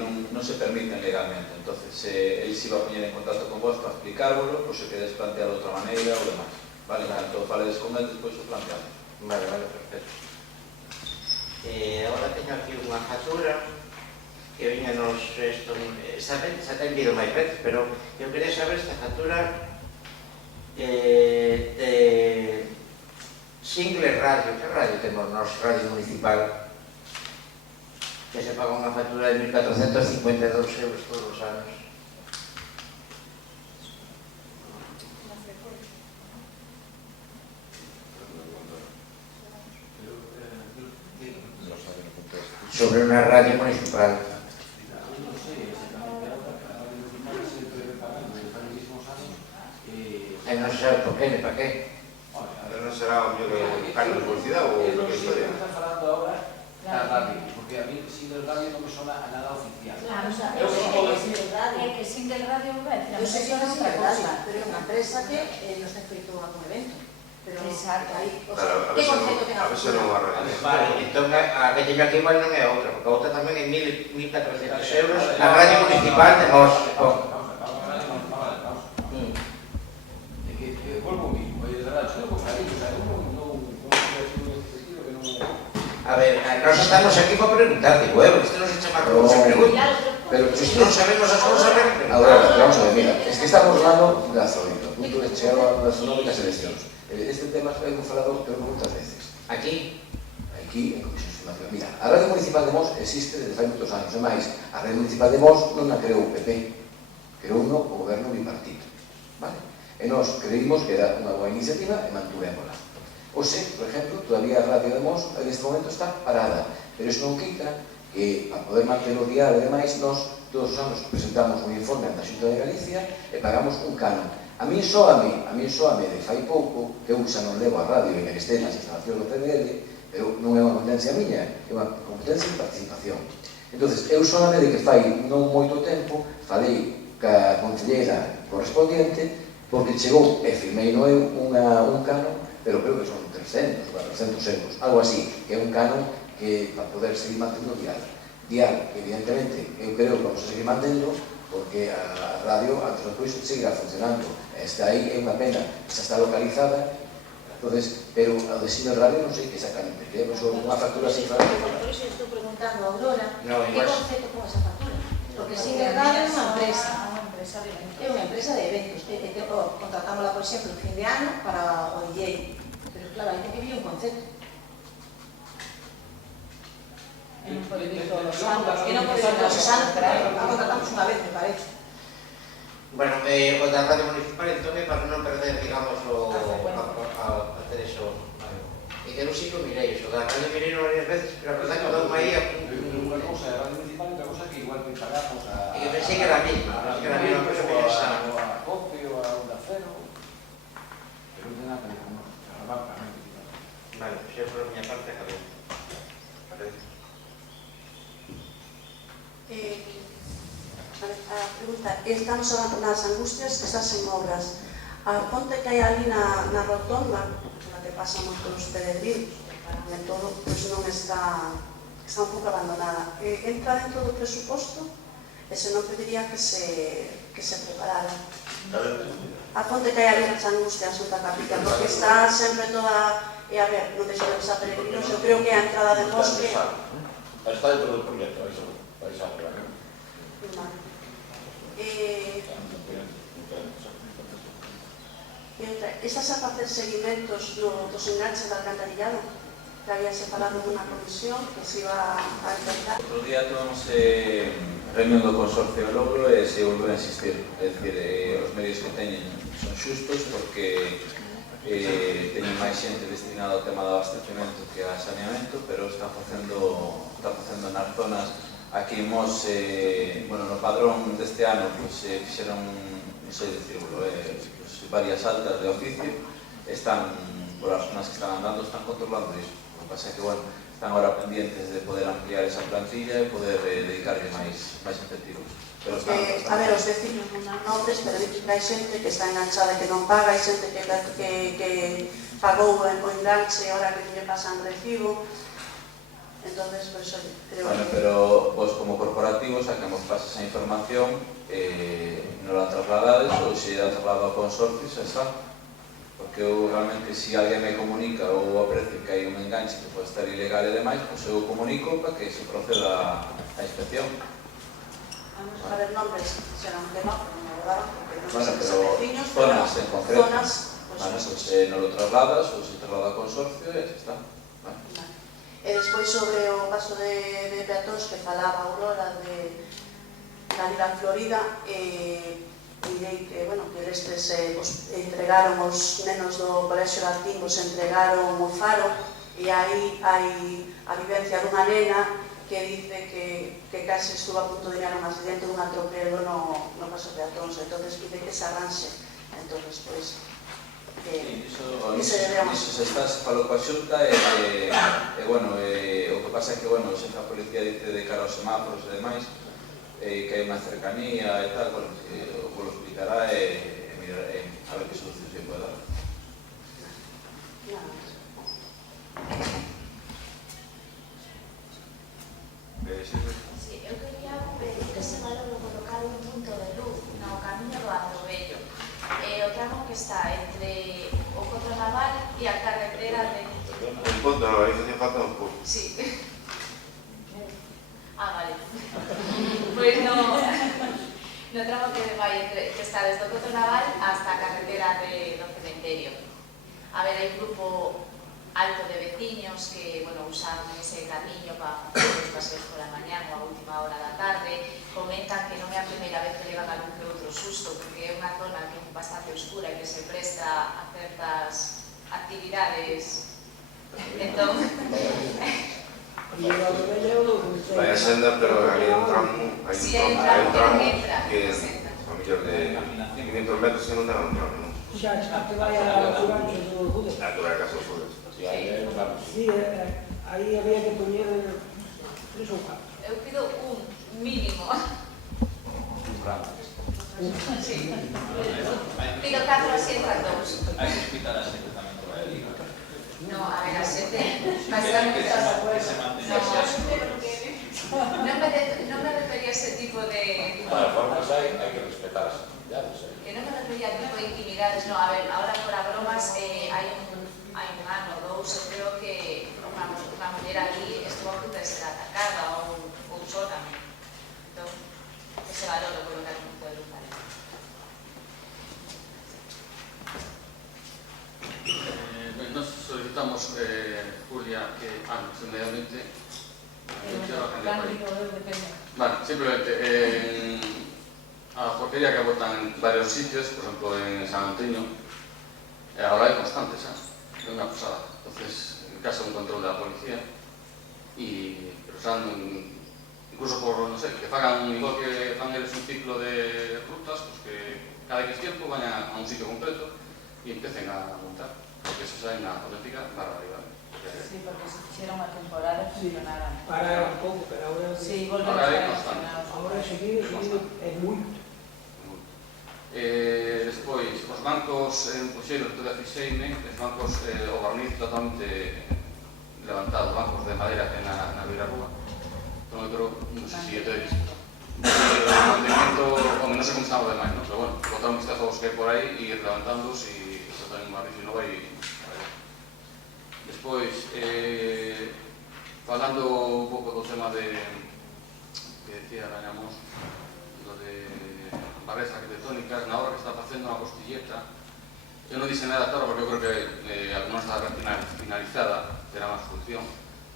non se permiten legalmente. Entonces, ele se iba a poñer en contacto con vos para explicárvolo, pois se quedes plantear de outra maneira ou demais. Vale, tanto faledes con ele, despois o planteamos. Vale, perfecto. Agora teño aquí unha factura que viñanos isto, xa ten vido máis veces, pero eu quería saber esta factura de Single Radio. Que radio temos nos radio municipal? Que se paga unha factura de 1.452 euros todos os anos. Sobre unha radio municipal. Non se sabe por qué, ni para qué. Non será o mellor de carne de publicidade ou que historia? Están falando agora da radio, porque a mí Single Radio non me sona a nada oficial. Claro, Eu non podo decir. É que Single Radio, Eu sei que é outra cosa, pero é unha empresa que nos ten feito algún evento. Pero exacto, aí, Claro, que concepto ten a veces non arregla. Vale, entón a que teño aquí igual non é outra, porque a outra tamén é 1.400 euros na radio municipal de Mos. A ver, nós estamos aquí para preguntar, digo, isto non se chama como se pregunta. Pero se non sabemos as cousas, ahora, vamos a ver, mira, es que estamos hablando da Zoido, a punto de chegar ao nacional das eleccións. Este tema hemos falado, creo, moitas veces. Aquí? Aquí, en Comisión de Información. Mira, a Radio Municipal de Mos existe desde hai moitos anos, e máis, a Radio Municipal de Mos non a creou o PP, creou o goberno bipartito, vale? E nós creímos que era unha boa iniciativa e mantuvémola. O sei, por exemplo, todavía a Radio de Mos en este momento está parada, pero iso non quita que, para poder manter o diario e demais, nós todos os anos presentamos un informe ante a Xunta de Galicia e pagamos un canon. A mí soame de fai pouco, que eu xa non levo a radio e que este nas instalacións do CDL, pero non é unha competencia miña, é unha competencia de participación. Entón, eu soame de que fai non moito tempo falei ca concelleira correspondiente porque chegou e firmeino eu un canon, pero creo que son 300 ou 400 euros, algo así, que é un canon que para poder seguir mantendo o dial. Dial, evidentemente, eu creo que vamos a seguir mantendo, porque a radio, antes ou depois, seguirá funcionando. Está aí, é unha pena, xa está localizada, entonces, pero o de Single Radio non sei exactamente, que é unha factura así para... Por iso estou preguntando a Aurora, que concepto con esa factura? Porque Single Radio é unha empresa. É unha empresa de eventos. Contratámosla, por exemplo, en fin de ano para o DJ. Pero claro, hai que vir un concepto. E non pode vir todos os anos. Que non pode vir todos os anos, pero a contratamos unha vez, me parece. Bueno, o da radio municipal, entón, para non perder, digamos, a hacer eso. E que non si lo mirei, o da radio mirei varias veces, pero a verdad que non aí unha cousa é a radio municipal e outra cousa que igual que pagamos a... E que pensei que era a mesma, pero que esa... a COPE ou a Onda Cero, pero non ten nada que ver con nós, a radio municipal. Vale, xa por a miña parte acabei. A pregunta, estamos nas Angustias que estás en obras. A ponte que hai ali na rotonda, na que pasamos todos os peregrinos, para todo, pois non está un pouco abandonada. Entra dentro do presuposto e senón pediría que se preparara. A fonte que hai ali na Changuste, a Xunta Capital, porque está sempre toda... E a ver, non deixo de pensar peregrinos, eu creo que a entrada de bosque... Está dentro del proyecto, vais a hablar. Estás a facer seguimentos dos enganches de alcantarillado? Que había separado dunha comisión que se iba a intentar. Outro día tomamos reunión do Consorcio Logro e se volveu a insistir. É dicir, os medios que teñen son xustos porque teñen máis xente destinada ao tema do abastecemento que a saneamento, pero está facendo nas zonas. Aquí mos, no padrón deste ano, fixeron, non sei dicirlo, varias altas de oficio, están, por as zonas que están andando, están controlando iso. O que pasa é que, están ahora pendientes de poder ampliar esa plantilla e poder dedicarle máis efectivos. A ver, os vecinos non dan nombres, pero dicen que hai xente que está enganchada e que non paga, hai xente que pagou o enganche e ahora que non lle pasan recibo. Entonces, por eso creo que... Pero vos como corporativos sacamos esa información, non la trasladades ou se la trasladado ao consorcio, xa está. Porque eu realmente, se alguén me comunica ou aprecio que hai un enganche que pode estar ilegal e demais, pois eu comunico para que se proceda a inspección. Vamos a ver nombres, serán que non, pero non me daban, porque non Pero son vecinos, zonas en concreto. Zonas, non lo trasladas ou se traslada ao consorcio e xa está. E despois sobre o paso de peatóns que falaba Aurora de la Vila Florida, direi que, que estes entregaron os nenos do Colexio de Artimbos, entregaron o faro, e aí hai a vivencia dunha nena que dice que case estuvo a punto de ir a un accidente dun atropelo no paso de peatóns, entonces pide que se arranxe. Entonces, pois, Iso se falou coa Xunta e o que pasa é que o xefe da policía dice de cara aos semáforos e demais que hai unha cercanía e tal, o lo explicará e a ver que solución se pode dar. Sí, eu quería pedir que se valore colocar un punto de luz no camiño do Atrobello. O tramo que está entre o Coto Naval e a carretera de... Un punto, non, aí se falta un punto. Sí. Vale. Pois no tramo que vai que está desde o Coto Naval hasta a carretera do cementerio. A ver, hai un grupo alto de veciños que, usan ese camiño para facer os paseos pola mañá ou a última hora da tarde. Comentan que non é a primeira vez que levan algún que outro susto, porque é unha zona que é bastante oscura e que se presta a certas actividades. Entón... Vai a senda, pero aí hai un tramo que é a mellor de 500 metros que non ten un tramo, non? Xa, que vai a Turancho do Budes. A Turancho do Budes. Sí, aí había que poñer 3 ou 4. Eu pido un mínimo. Sí. Pido 4 así entre 2. Hai que explicar a xente tamén por aí. No, a ver, a xente... Básicamente estás de acuerdo. Non me refería a ese tipo de... Para formas hai que respetar as actividades. Que non me refería a tipo de intimidades, no, a ver, ahora por a bromas hai un ano ou 2, eu creo que unha muller ali estuvo a punto de ser atacada ou sótame. Entón, ese valor lo colocar un punto de luz, vale. Nos solicitamos, Julia, que inmediatamente... Vale, simplemente, a porquería que botan en varios sitios, por ejemplo en San Antonio, ahora hay constantes, es una pasada. Entonces, en caso de un control de la policía, pero incluso por, no sé, que fagan igual que fan eles un ciclo de rutas, pues que cada X tiempo vayan a un sitio concreto y empiecen a montar, porque eso es una auténtica barbaridad. Sí, porque se fixeron a temporada e funcionaran. Para un pouco, pero agora... Sí, volvemos a constante. Agora seguido é moito. Despois, os bancos puxeron toda a fixeime, os bancos, o barniz totalmente levantado, bancos de madera na beira rúa. Entón, eu creo, non sei se eu te he visto. mantenimiento, hombre, non sei como estamos demais, ¿no? Pero bueno, botar un vistazo aos que hai por aí e ir levantándoos e isto tamén unha rifle nova e... Despois, falando un pouco do tema de que decía Rañamos, lo de barreras arquitectónicas, na obra que está facendo unha costilleta, eu non dixe nada claro porque eu creo que alguna está finalizada, terá máis solución,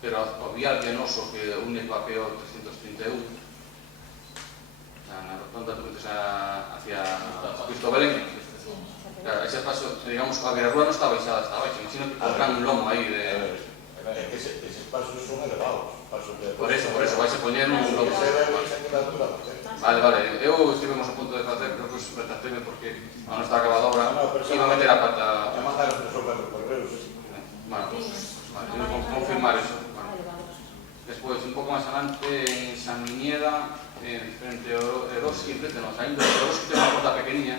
pero o vial Vianoso que une coa PO 331, na rotonda hacia Cristo Belén, claro, ese paso, digamos, a Virarrúa non está baixada, imagino que colocan un lomo aí de... Eses pasos son elevados. Por eso, vais a poñer un lomo. Vale, eu estivemos a punto de facer, creo que retracteme porque non está acabada a obra, iba a meter a pata... É mandar a resolver o correo, sí. Bueno, pues, confirmar eso. Despois, un pouco máis adelante, en San Miñeda, frente ao Eroski, enfrente nos, ainda o Eroski ten unha porta pequeniña,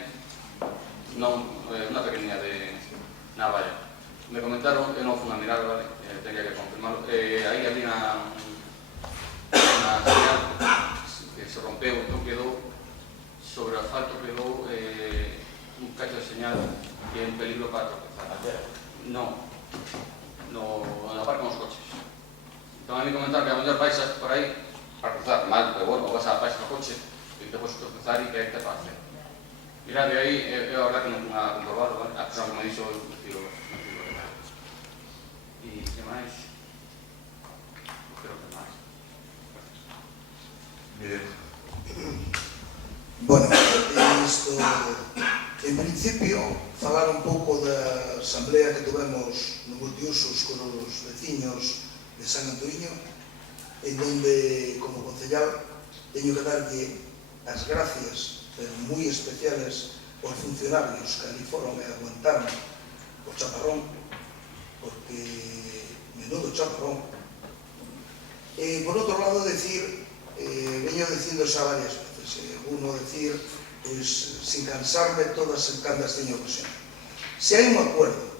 non, unha pequeniña de Navalla. Me comentaron, eu non fui a mirar, vale, tenía que confirmarlo, aí había unha señal que se rompeu, entón quedou, sobre o asfalto quedou un cacho de señal que é un peligro para tropezar. Non, na par con os coches. Entón a mí comentaron que a mellor vais por aí para cruzar mal, pero bueno, vas a país no coche e te podes tropezar e que hai que te pase. Mira, de aí, eu a verdad que non fui a comprobarlo, vale? A persona que me dixo, digo, e que máis? Creo que máis. Bueno, isto, en principio, falar un pouco da asamblea que tuvemos no multiusos con os veciños de San Antoiño, en donde, como concellal, teño que darlle as gracias, pero moi especiales, aos funcionarios que ali foron e aguantaron o chaparrón, porque menudo chaparrón. Por outro lado, decir, veño dicindo xa varias veces, uno decir, pues, sin cansarme todas as candas teño ocasión. Se hai un acuerdo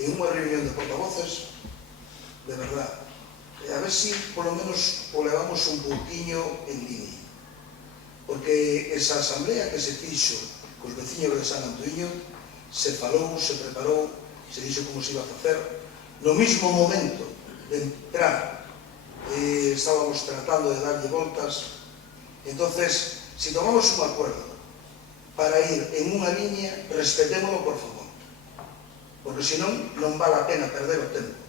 en unha reunión de portavoces, de verdad, a ver si polo menos o levamos un pouquiño en línea, porque esa asamblea que se fixo cos veciños de San Antoiño se falou, se preparou, se dixo como se iba a facer. No mismo momento de entrar estábamos tratando de darlle voltas. Entonces, si tomamos un acuerdo para ir en unha línea, respetémoslo, por favor, porque senón non vale a pena perder o tempo.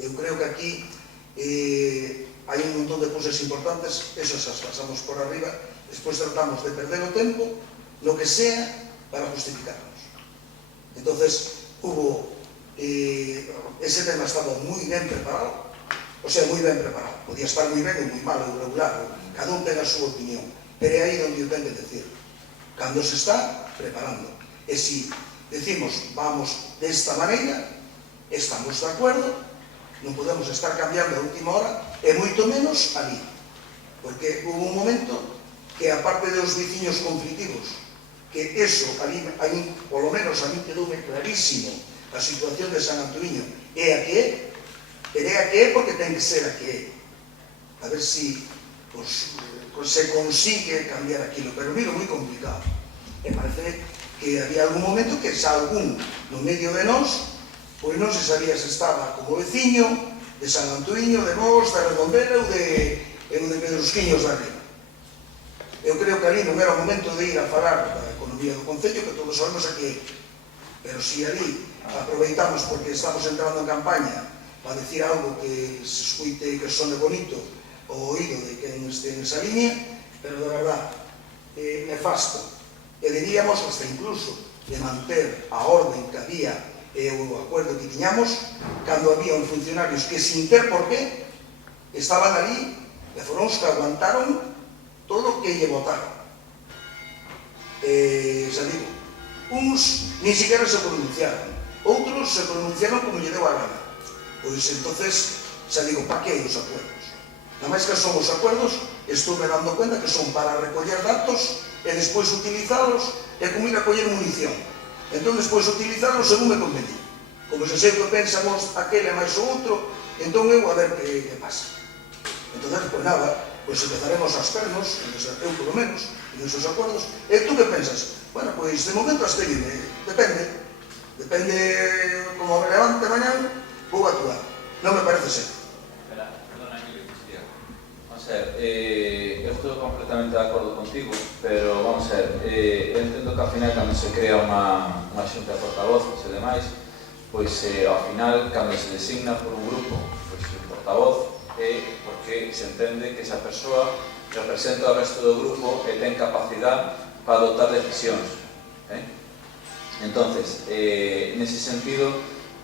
Eu creo que aquí hai un montón de cousas importantes, esas as pasamos por arriba, despois tratamos de perder o tempo, lo que sea, para justificarnos. Entonces, hubo, ese tema estaba moi ben preparado, o sea, moi ben preparado, podía estar moi ben ou moi mal, ou regular, cada un ten a súa opinión, pero é aí onde o ten que decir, cando se está preparando. E si decimos, vamos desta maneira, estamos de acordo, non podemos estar cambiando a última hora, e moito menos ali, porque hubo un momento que, aparte dos veciños conflitivos, que eso, ali, polo menos a mí quedoume clarísimo, a situación de San Antoiño é a que é, pero é a que é porque ten que ser a que é. A ver si se consigue cambiar aquilo, pero miro moi complicado. Me parece que había algún momento que xa algún no medio de nós, pois non se sabía se estaba como veciño de San Antoiño, de Mos, de Redondela ou de Pedrusquiños de Arriba. Eu creo que ali non era o momento de ir a falar da economía do Concello, que todos sabemos a que é. Pero si ali aproveitamos porque estamos entrando en campaña para decir algo que se escuite, que sone bonito o oído de quen este en esa línea, pero de verdad, nefasto. E diríamos hasta incluso de manter a orden que había e o acordo que tiñamos cando había uns funcionarios que, sin ter por qué, estaban ali e foron os que aguantaron todo o que lle votaron. Xa digo, uns ni siquiera se pronunciaron, outros se pronunciaron como lle deu a gana. Pois entonces, xa digo, pa que hai os acuerdos? Nada máis que son os acuerdos, estou me dando cuenta que son para recoller datos e despois utilizalos e como ir a coller munición. Entón, despois utilizalos según me convenía. Como se sei que pensamos aquele máis o outro, entón eu a ver que pasa. Entón, pois nada, pois empezaremos aos pernos, eu polo menos, nesos acordos. E tú que pensas? Bueno, pois de momento absteñime, depende como me levante mañana, vou actuar. Non me parece ser. Perdona, Emilio, Cristian. Vamos a ver, eu estou completamente de acordo contigo, pero vamos a ver, eu entendo que ao final cando se crea unha xunta de portavoces e demais, pois ao final, cando se designa por un grupo, pois o portavoz é porque se entende que esa persoa representa o resto do grupo e ten capacidade para adoptar decisións. Entonces, nese sentido,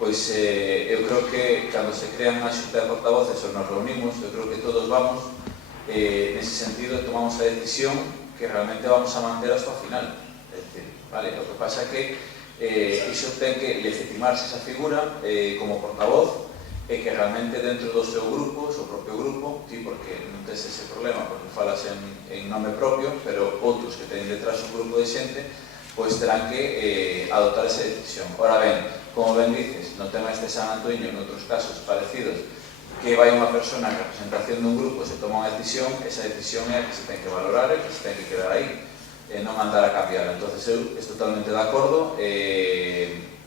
pois eu creo que cando se crean a xunta de portavoces ou nos reunimos, eu creo que todos vamos nese sentido tomamos a decisión que realmente vamos a manter hasta o final. É dicir, vale, o que pasa é que iso ten que legitimarse esa figura como portavoz e que realmente dentro do seu grupo, o seu propio grupo, ti porque non tes ese problema porque falas en nome propio, pero outros que teñen detrás un grupo de xente pois terán que adoptar esa decisión. Ora ben, como ben dices, no tema este San Antoño, en outros casos parecidos, que vai unha persona en representación dun grupo e se toma unha decisión, esa decisión é a que se ten que valorar e que se ten que quedar aí, non andar a cambiar. Entón, eu estou totalmente de acordo,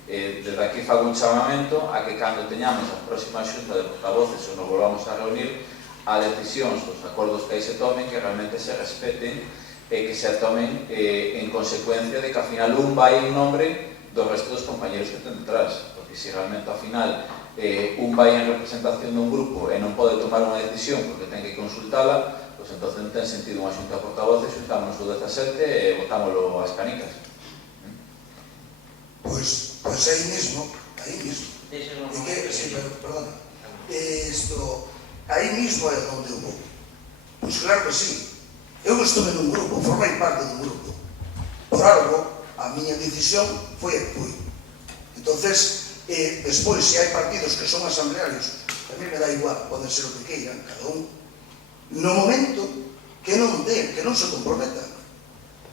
desde aquí fago un chamamento a que cando teñamos a próxima xunta de portavoces ou nos volvamos a reunir, a decisións, os acordos que aí se tomen, que realmente se respeten e que se tomen en consecuencia de que ao final un vai en nombre do resto dos compañeros que ten detrás, porque se realmente ao final un vai en representación dun grupo e non pode tomar unha decisión porque ten que consultala, pois entonces non ten sentido unha xunta de portavoces, xuntámonos o 17 e botámoslo ás canicas. Pois aí mismo, perdona, aí mismo é onde eu vou. Pois claro que sí. Eu estuve nun grupo, formei parte dun grupo. Por algo, a miña decisión foi a que foi. Entonces, despois, se hai partidos que son asamblearios, a mí me dá igual, poden ser o que queiran, cada un, no momento que non se comprometan.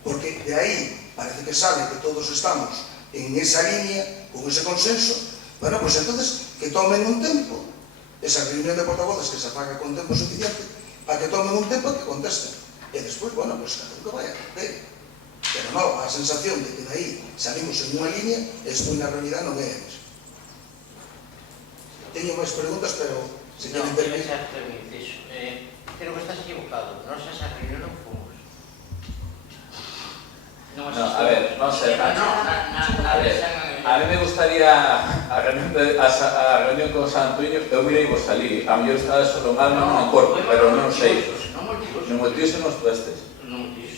Porque de aí parece que sabe que todos estamos en esa línea, con ese consenso, bueno, pues entonces que tomen un tempo, esa reunión de portavoces que se faga con tempo suficiente, para que tomen un tempo que contesten. E despois, bueno, pues cada un que vai a romper. Pero non, a sensación de que de aí salimos en unha línea e despois na realidade non é eso. Teño máis preguntas, pero se queren terminar. Creo que estás equivocado. Nós esa reunión non fomos. No, a ver, vamos a ver. A mí me gustaría a reunión con San Antonio, eu mirei vos ali, a mellor estaba solo mal, non me corpo, pero non sei. Non me tíos non estuestes.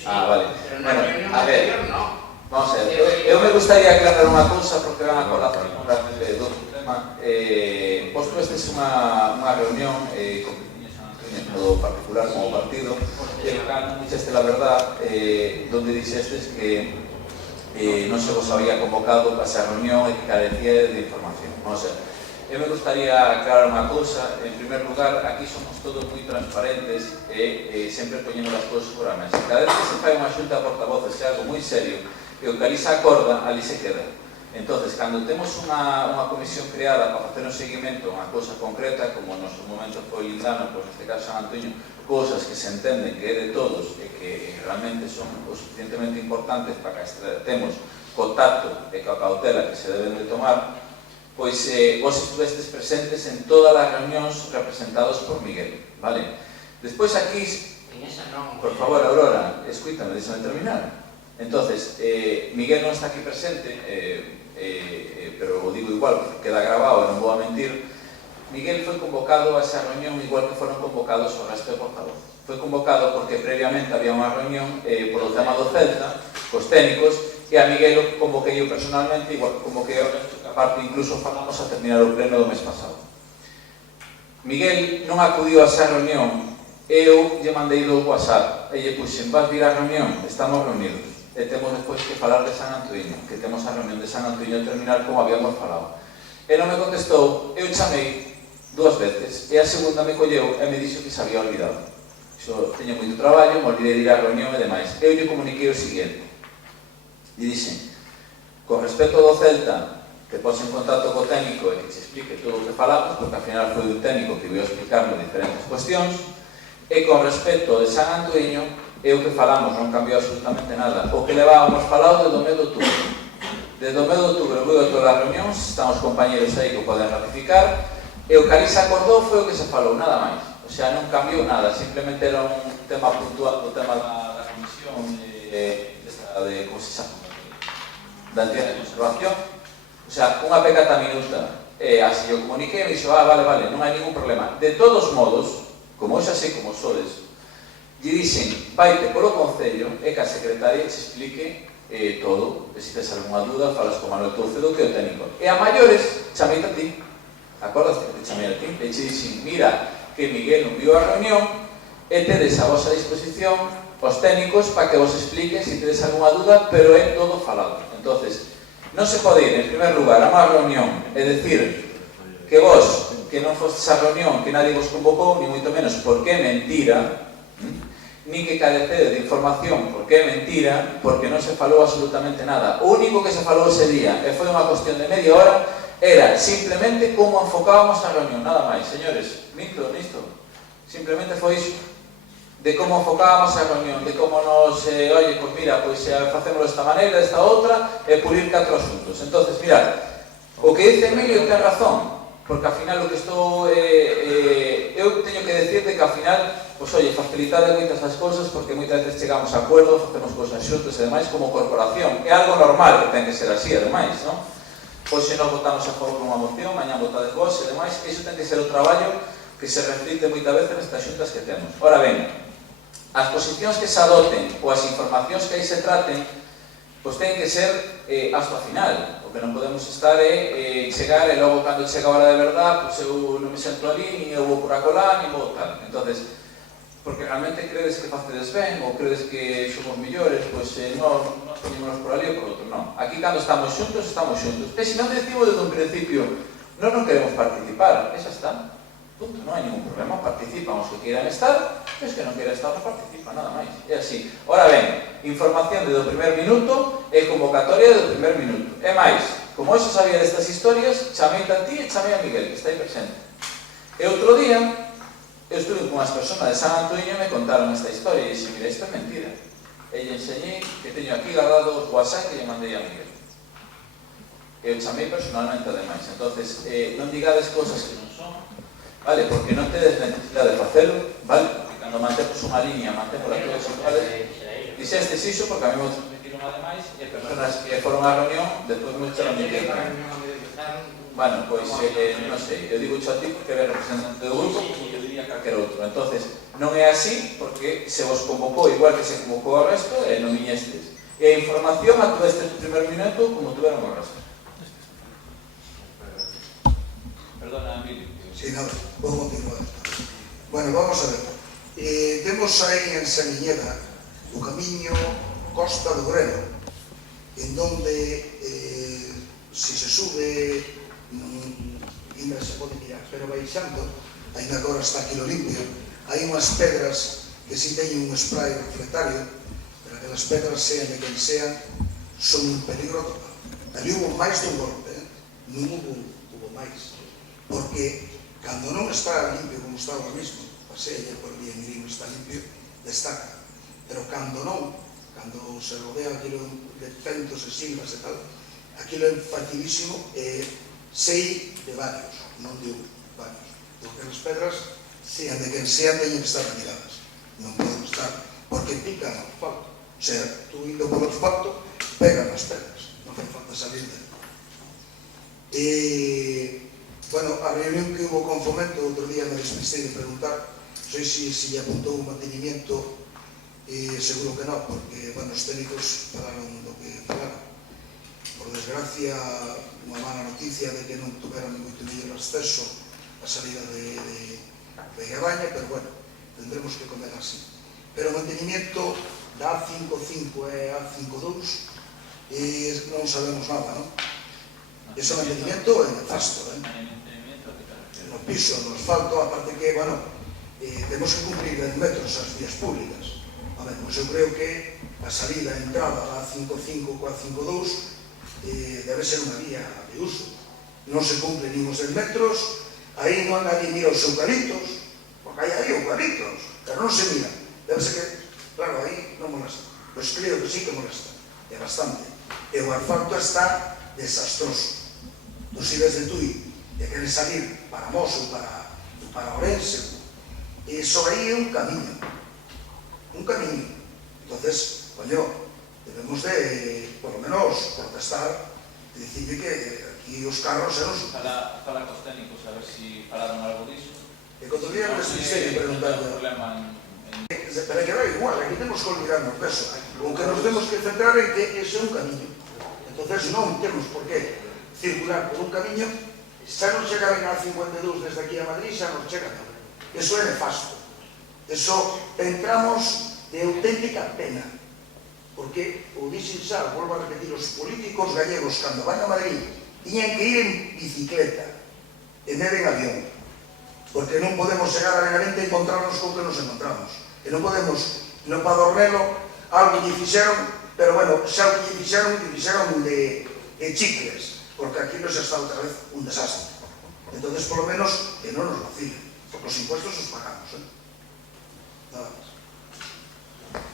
Vale. Bueno, a ver, vamos a ver, eu me gustaría aclarar unha cousa porque van a colación realmente de outro tema. Vos tuestes unha reunión con San Antonio particular como partido, e non dixeste la verdad, donde dixestes que non se vos había convocado para esa reunión e que carecía de información. Vamos a ver, eu me gustaría aclarar unha cousa. En primer lugar, aquí somos todos moi transparentes e sempre poñemos as cousas sobre a mesa. Cada vez que se fai unha xunta de portavoces é algo moi serio e o que ali se acorda, ali se queda. Entonces, cando temos unha comisión creada para facer un seguimento a unha cousa concreta, como no seu momento foi Lindano, pois neste caso San Antonio, cousas que se entenden que é de todos e que realmente son o suficientemente importantes para que temos contacto e coa cautela que se deben de tomar, pois vos estuvestes presentes en todas as reunións representados por Miguel, vale? Despois aquí, por favor, Aurora, escuítame, déxame terminar. Entonces, Miguel non está aquí presente, pero o digo igual, porque queda grabado e non vou a mentir. Miguel foi convocado a esa reunión igual que foron convocados o resto de portavoz. Foi convocado porque previamente había unha reunión por o tema do Celta, cos técnicos, e a Miguel o convoquei eu personalmente, igual que convoquei ao resto, que aparte incluso falamos a terminar o pleno do mes pasado. Miguel non acudiu a esa reunión, eu lle mandei do WhatsApp e lle puxen, vas vir á reunión, estamos reunidos e temos despois que falar de San Antoño, que temos a reunión de San Antoño a terminar como habíamos falado. E non me contestou, eu chamei 2 veces e a segunda me colleu e me dixo que se había olvidado. Xo teño moito traballo, me olvidei de ir á reunión e demais. Eu lle comuniquei o seguinte, e dixen, con respecto do Celta, que pose en contacto co técnico e que se explique todo o que falamos, porque ao final foi un técnico que iba a explicarme diferentes cuestións, E con respecto de San Antoiño, é o que falamos, non cambiou absolutamente nada. O que levábamos falado de do mes de outubro. Desde o mes de outubro vou a todas as reunións, están os compañeros aí que o poden ratificar, e o que ali se acordou foi o que se falou, nada máis. O sea, non cambiou nada, simplemente era un tema puntual, o tema da comisión de como se chama, da entidade de conservación. O sea, unha pecata minuta, así eu comuniquei e dixo, vale, non hai ningún problema. De todos modos, como xa sei como sodes, lle dixen, vaite polo Concello e que a secretaria te explique todo, e se tes algunha dúda, falas con Manuel Toucedo, que é o técnico. E a maiores, chamei a ti, acordas que te chamei a ti, e che dixen, mira, que Miguel non viu a reunión, e tedes a vosa disposición os técnicos para que vos expliquen se tedes algunha dúda, pero é todo falado. Entonces, non se pode ir, en primer lugar, a unha reunión e decir que vos, que non fostes a reunión, que nadie vos convocou, ni moito menos, porque é mentira, ni que carecedes de información, porque é mentira, porque non se falou absolutamente nada. O único que se falou ese día, e foi unha cuestión de media hora, era simplemente como enfocábamos a reunión, nada máis. Señores, minto nisto, simplemente foi iso, de como enfocábamos a reunión, de como nos, oye, pues mira, pues facémoslo desta maneira, desta outra, e pulir 4 asuntos. Entonces, mirad, o que dice Emilio ten razón, porque ao final o que estou, eu teño que decirte que ao final, pues oye, facilitade moitas das cousas, porque moitas veces chegamos a acuerdo, facemos cousas xuntos e demais como corporación. É algo normal que ten que ser así, ademais, non? Hoxe nos votamos a favor dunha moción, mañá votades vos e demais, iso ten que ser o traballo que se reflite moitas veces nestas xuntas que temos. Ora ben, as posicións que se adoten ou as informacións que aí se traten, pois ten que ser hasta o final. O que non podemos estar é chegar e logo cando chega a hora de verdad, pois eu non me sento ali, nin eu vou por acolá, nin vou tal. Entonces, porque realmente credes que facedes ben ou credes que somos millores, pois non poñémonos por ali ou por outro, non. Aquí cando estamos xuntos, estamos xuntos. E se non decimos desde un principio, non queremos participar, e xa está. Punto, non hai ningún problema, participan os que queiran estar, e os que non queiran estar non participan, nada máis. É así. Ora ben, información desde o primer minuto e convocatoria desde o primer minuto. E máis, como eu xa sabía destas historias, chamei a ti e chamei a Miguel, que está aí presente. E outro día, eu estuve con as persoas de San Antoiño e me contaron esta historia e dixen, mira, isto é mentira. E lle enseñei que teño aquí guardado os WhatsApp que lle mandei a Miguel. Eu chamei personalmente ademais. Entonces, non digades cosas que non son, vale, porque non tedes necesidade de facelo, vale, porque cando mantemos unha línea, mantemos a todos iguales, dixestes iso porque a mí me transmitiron ademais e personas que foron á reunión, despois me echaron de que bueno, pois, non sei, eu digo xo a ti porque eres representante do grupo, como eu diría calquer outro. Entonces, non é así porque se vos convocou igual que se convocou ao resto e non viñestes. E a información a tuveste no primer minuto como tuveron o resto. Perdona, Emilio. Sí, nada, vou continuar. Bueno, vamos a ver. Temos aí en Saniñeda o camiño Costa do Greno, en donde se se sube ainda se pode mirar, pero baixando, ainda agora está aquilo limpio, hai unhas pedras que si teñen un spray reflectario, pero aquelas pedras sean de quen sean, son un peligro total. Ali hubo máis dun golpe, non hubo máis, porque cando non está limpio como está ahora mismo, pasei ayer por día en Mirín, está limpio, destaca, pero cando non, cando se rodea aquilo de centos e silvas e tal, aquilo é facilísimo e sei de varios, non de un, varios. Porque as pedras, sean de quen sean, teñen que estar retiradas. Non poden estar, porque pican o asfalto. O sea, tú indo polo asfalto, pegan as pedras. Non fai falta salir de. Bueno, a reunión que hubo con Fomento, outro día me despistei de preguntar, sei se lle apuntou un mantenimiento, seguro que non, porque, bueno, os técnicos falaron do que falaron. Por desgracia, unha mala noticia de que non tuveran moito mellor acceso a salida de Gabaña, pero bueno, tendremos que comer así. Pero o mantenimiento da A55 e A52 non sabemos nada, non? Ese mantenimiento é nefasto, no piso, no asfalto, aparte que, bueno, temos que cumprir 10 metros as vías públicas. A ver, pois eu creo que a salida, a entrada da A55 coa A52 debe ser unha vía de uso. Non se cumplen nin os 10 metros, aí non nadie mira os eucaliptos, porque hai aí eucaliptos, pero non se mira. Debe ser que, claro, aí non molesta. Pois creo que sí que molesta, é bastante. E o asfalto está desastroso. Tú si ves de Tui e queres salir para Moso, para Orense, e sobre aí é un camiño. Un camiño. Entonces, coño, debemos de, por lo menos, protestar e dicirle que aquí os carros eran os... Fala cos técnicos a ver si falaron algo diso. E que todavía non les segue preguntando. Pero que non é igual, aquí temos que olvidarnos deso. O que nos temos que centrar en que ese é un camiño. Entonces non temos por qué circular por un camiño, xa non chegarán a 52 desde aquí a Madrid, xa non chegan. Eso é nefasto. Eso entramos de auténtica pena. Porque, o dixen xa, volvo a repetir, os políticos gallegos, cando van a Madrid, tiñan que ir en bicicleta, en vez de en avión. Porque non podemos chegar alegremente a encontrarnos con que nos encontramos. E non podemos, no Padornelo, algo que fixeron, pero bueno, xa o que fixeron de chicles, porque aquí nos está outra vez un desastre. Entonces, por lo menos, que non nos vacilen, porque os impuestos os pagamos, Nada más.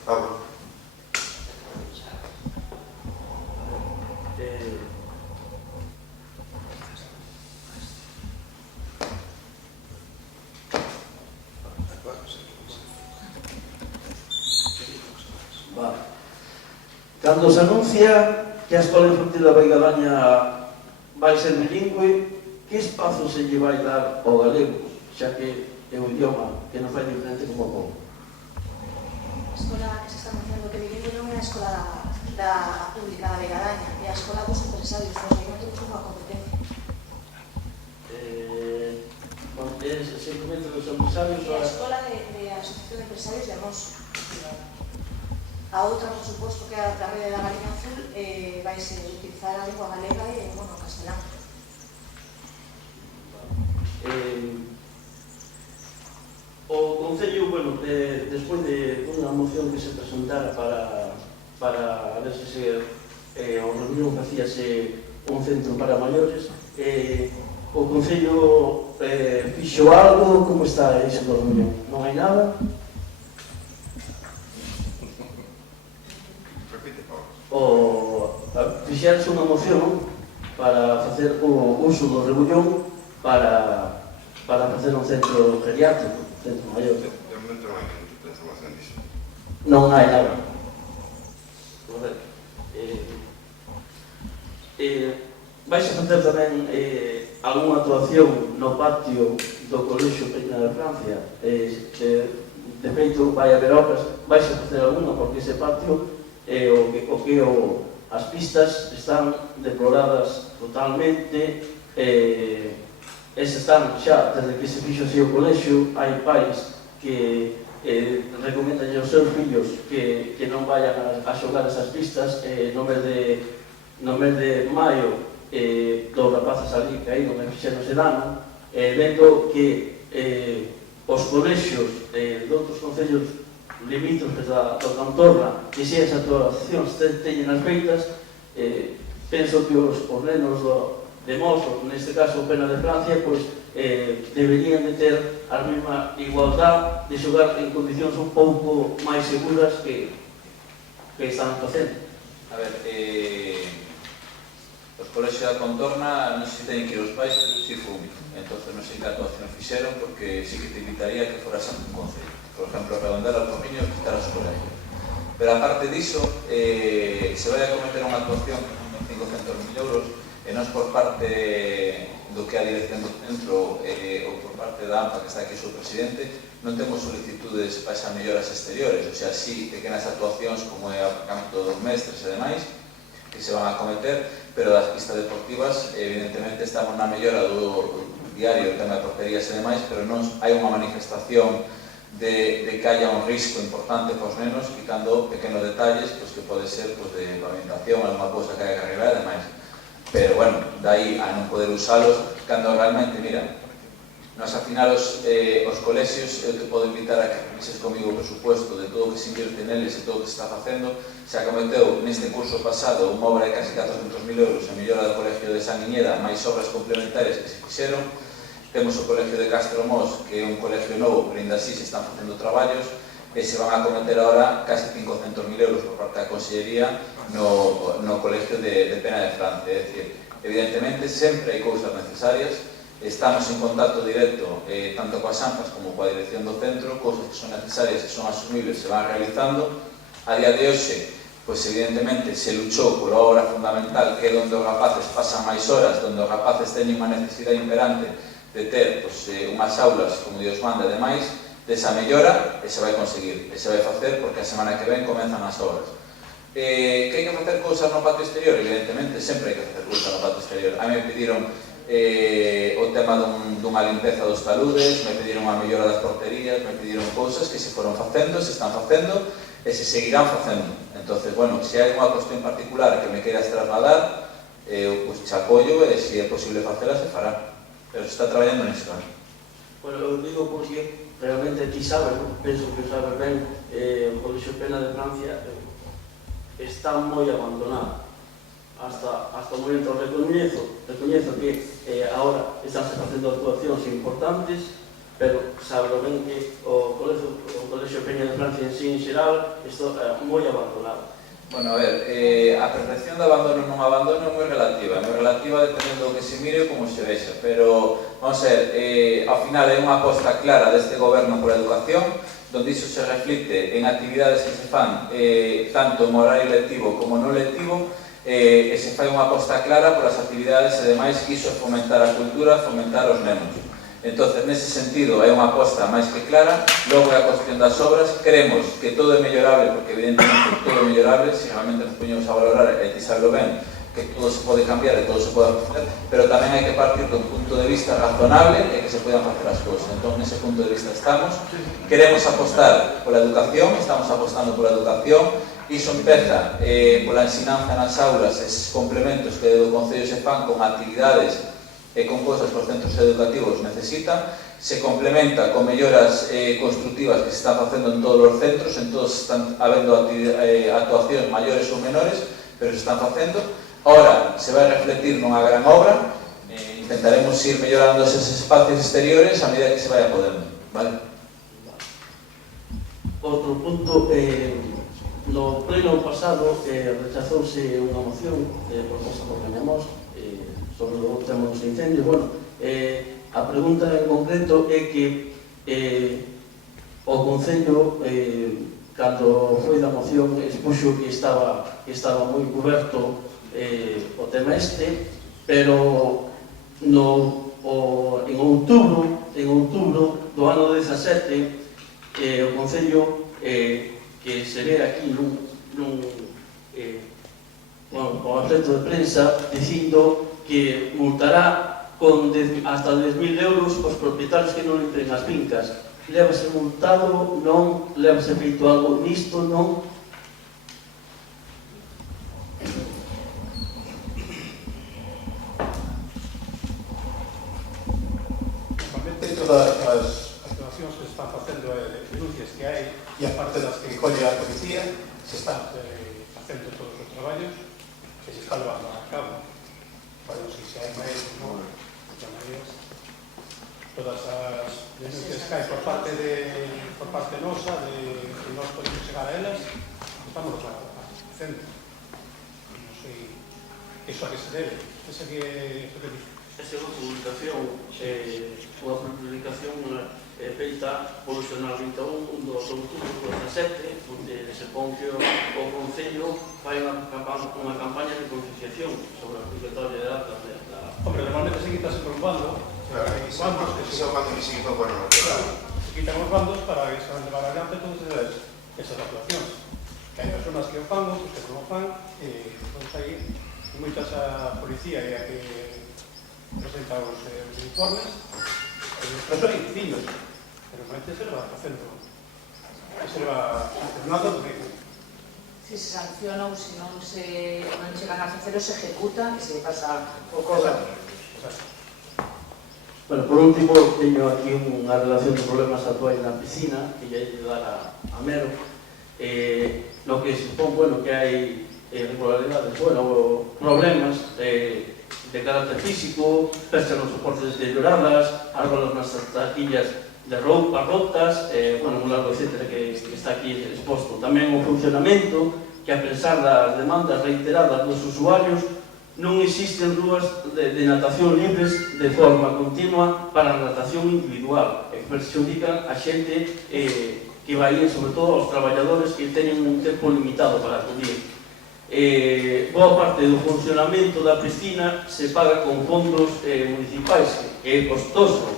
Pablo. Vale. Cando se anuncia que a Escola Infantil da Vaigalaña vai ser bilingüe, que espazo se lle vai dar ao galego, xa que é o idioma que nos fai diferente como povo? A escola que se está anunciando que bilingüe non é a escola da pública da Vaigalaña, é a escola dos empresarios, porque non temos unha competencia. É simplemente dos empresarios? É a escola de Asociación de Empresarios de Mos. A outra, por suposto, que é a Rede da Galiña Azul, vai ser utilizar a lingua galega e, bueno, castelán. O Concello, bueno, despois de unha moción que se presentara para ver se o reunión facíase un centro para maiores, o Concello fixo algo, como está ese do reunión? Non hai nada? Fixerse unha moción para facer o uso do rebullón para facer un centro geriátrico, un centro maior. De momento non hai ningún tipo de información disso. Non hai nada. Vais a facer tamén algunha actuación no patio do Colexio Peña de Francia? De feito, vai haber obras, vais a facer alguna, porque ese patio as pistas están deploradas totalmente, están xa, desde que se fixo así o colexio, hai pais que recomendan aos seus fillos que non vayan a xogar esas pistas no mes de maio, dos rapaces ali que aí non me fixeron ese dano, vendo que os colexios de outros concellos limítrofes do Cantorra que se as actuacións teñen as feitas, penso que os nenos de Mos, neste caso o Pena de Francia, deberían de ter a mesma igualdade de xogar en condicións un pouco máis seguras que están facendo. A ver, os colexios da Contorna non sei se teñen que ir os pais, pero si fun. Entón, non sei que actuación fixeron, porque sí que te invitaría que foras a un concello. Por exemplo, redondar ao Comiño e quitar as colegios. Pero aparte diso, se vai a cometer unha actuación de 500.000 euros, e non por parte do que a dirección do centro ou por parte da AMPA, que está aquí o seu presidente, non temos solicitudes para esas melloras exteriores, o sea, sí, pequenas actuacións como é o aparcamento dos mestres e demais, que se van a cometer, pero das pistas deportivas, evidentemente, estamos na mellora do diario, o tema de porterías e demais, pero non hai unha manifestación de que haya un risco importante para os nenos, quitando pequenos detalles que pode ser de pavimentación, alguma cousa que hai que arreglar e demais. Pero, bueno, dai a non poder usalos, cando realmente, mira, nos al final os colexios, eu te podo invitar a que revises comigo o presupuesto de todo o que se invierte neles e todo o que se está facendo. Se acometeu neste curso pasado unha obra de casi 400.000 euros en mellora do colegio de San Iñeda, máis obras complementarias que se fixeron, Temos o Colegio de Castromós, que é un colegio novo, pero ainda así se están facendo traballos, e se van a cometer ahora casi 500.000 euros por parte da Consellería no Colegio de Pena de Francia. É dicir, evidentemente, sempre hai cousas necesarias, estamos en contacto directo tanto coas ANFAS como coa dirección do centro, cousas que son necesarias, que son asumibles, se van realizando. A día de hoxe, pois evidentemente se luchou pola obra fundamental, que é onde os rapaces pasan máis horas, onde os rapaces teñen unha necesidade imperante de ter unhas aulas como Dios manda e demais, desa mellora, e se vai conseguir, e se vai facer porque a semana que ven comenzan as obras. Que hai que facer cousas no patio exterior? Evidentemente, sempre hai que facer cousas no patio exterior. A mí me pediron o tema dunha limpeza dos taludes, me pediron a mellora das porterías, me pediron cousas que se foron facendo, se están facendo e se seguirán facendo. Entonces, bueno, se hai unha cuestión particular que me queiras trasladar, eu te apoio e se é posible facela, se fará. Pero se está traballando nisto. Bueno, eu digo porque realmente ti sabes, penso que sabes ben, o Colexio Pena de Francia está moi abandonado. Hasta o momento recoñezo que agora estánse facendo actuacións importantes, pero sabes ben que o Colexio Pena de Francia en sí, en xeral, está moi abandonado. Bueno, a ver, a percepción de abandono non abandono é moi relativa dependendo do que se mire ou como se vexa, pero, vamos a ver, ao final é unha aposta clara deste goberno pola educación, donde iso se reflicte en actividades que se fan tanto en horario lectivo como non lectivo, e se fai unha aposta clara polas actividades e demais, que iso é fomentar a cultura, fomentar os nenos. Entonces, nese sentido, é unha aposta máis que clara. Logo é a cuestión das obras. Creemos que todo é mellorable, porque evidentemente todo é mellorable, se realmente nos poñemos a valorar, e ti sabes ben, que todo se pode cambiar e todo se pode facer, pero tamén hai que partir dun punto de vista razonable e que se podan facer as cousas. Entón, nese punto de vista estamos. Queremos apostar pola educación, estamos apostando pola educación. Iso empeza pola ensinanza nas aulas, eses complementos que do Concello se fan con actividades e con cousas que os centros educativos necesitan, se complementa con melloras constructivas que se están facendo en todos os centros, en todos están habendo actuacións maiores ou menores, pero se están facendo. Ahora se vai reflectir nunha gran obra, intentaremos ir mellorando eses espacios exteriores a medida que se vaya podendo, vale? Outro punto, no pleno pasado rechazouse unha moción proposta por Cañamos sobre o tema dos incendios. Bueno, a pregunta en concreto é que o Concello, cando foi da moción, expuxo que estaba moi coberto o tema este, pero en outubro do ano 17, o Concello, que se ve aquí nun aspecto de prensa, dicindo que multará con hasta 10.000 euros os propietarios que non limpen as fincas. Levase multado, non? Levase feito algo nisto, non? Normalmente todas as actuacións que se están facendo e denuncias que hai, e aparte das que colle a policía, se están facendo todos os traballos que se están levando a cabo. Bueno, se hai máis, non, todas as denuncias que hai por parte nosa, de que nós podemos chegar a elas, estamos facendo. Non sei iso a que se debe. Esa que dice. Esa é unha publicación feita polo xornal 21 do outubro do 17, onde se pon que o Concello fai unha campaña de concienciación sobre a obligatoria de datas da... Hombre, normalmente se quita sempre un bando, Iso cando se quita, bueno, non se quitan os bandos para que se van levar adiante todas esas actuacións. Que hai personas que o fan, outros que non o fan, e entón aí moitas a policía e a que presenta os informes, pero son vecinos, pero normalmente se le va facendo, se le va sancionando, se sanciona ou se non chegan a facer, se ejecuta e se pasa o cobro. Bueno, por último, teño aquí unha relación de problemas actuais na piscina que hai de dar a Mero. No que se supón, bueno, que hai irregularidades, bueno, problemas, de carácter físico, perchas nos soportes deterioradas, árboles nas taquillas de roupa rotas, un largo etcétera que está aquí exposto. Tamén o funcionamento, que a pesar das demandas reiteradas dos usuarios, non existen rúas de natación libres de forma continua para a natación individual, que perxudican a xente que vai, sobre todo aos traballadores que teñen un tempo limitado para acudir. Boa parte do funcionamento da piscina se paga con fondos municipais, que é costoso.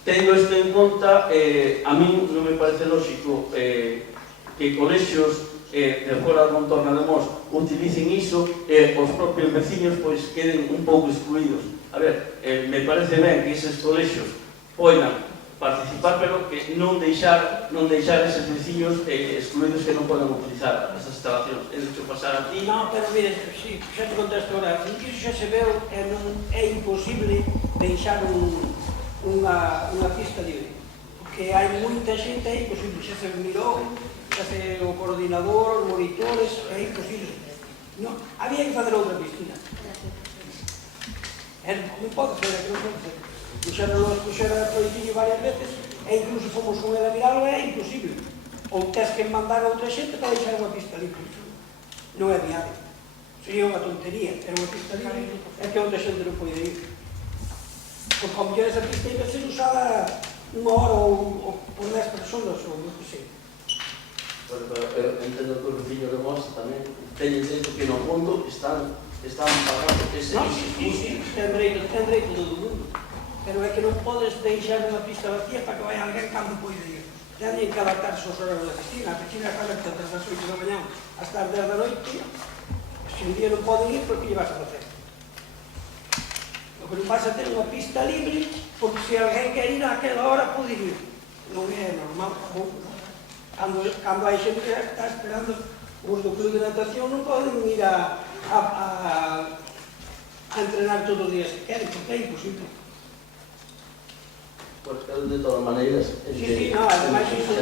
Tendo isto en conta, a min non me parece lógico que colexios de fora da contorna de Mos utilicen iso e os propios veciños pois queden un pouco excluídos. A ver, me parece ben que eses colexios poidan participar, pero que non deixar eses veciños excluídos que non poden utilizar esas instalacións. É de pasar a ti. Non, pero mire, xa te contesto agora, iso xa se veu e non é imposible deixar unha pista libre, porque hai moita xente, é imposible, xa se mirou, xa se o coordinador, os monitores, é imposible. Non, había que fazer outra piscina. Non pode ser, é que non pode ser. Puxera proibido varias veces, e incluso fomos con ele a miralo, é imposible. Ou tes que mandar a outra xente para deixar unha pista libre. Non é viable. Sería unha tontería, é unha pista libre, é que outra xente non pode ir. Porque ao mellor esa pista iba a ser usada unha hora ou por 10 personas, ou non sei. Pero entendo que os veciños de Mos tamén teñen dereito que no fondo están pagando ese custo. Sí, ten dereito todo o mundo. Pero é que non podes deixar unha pista vacía para que vai alguén cando poide ir. Teñen que adaptarse aos horarios da piscina. A piscina está aberta desde as 8 da mañá hasta as 10 da noite. Se un día non poden ir, por que lle vas a facer? O que non vas a ter unha pista libre, porque se alguén quer ir àquela hora pode ir. Non é normal, tampouco. Cando hai xente que está esperando, os do club de natación non poden ir a entrenar todos os días que queren, porque é imposible. Pois que de todas maneiras... Sí, non, ademais iso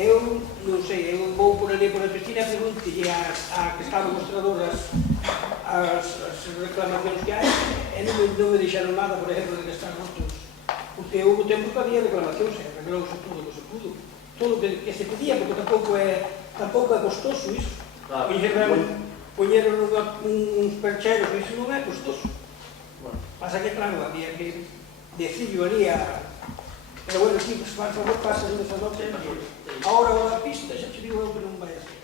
eu non sei, eu vou por ali por a piscina e pregunto-lle a que está no mostrador as reclamacións que hai e non me deixaron nada, por exemplo, de que están rotos, porque houve tempo que había reclamacións e arreglouse todo o que se pudo, todo o que se pedía, porque tampouco é costoso iso. Poñeron uns percheros, iso non é costoso. Pasa que, claro, había que decirlo ali pero bueno, sí, por favor, pasas nesa noche a hora da pista, xa te digo eu que non vai a ser.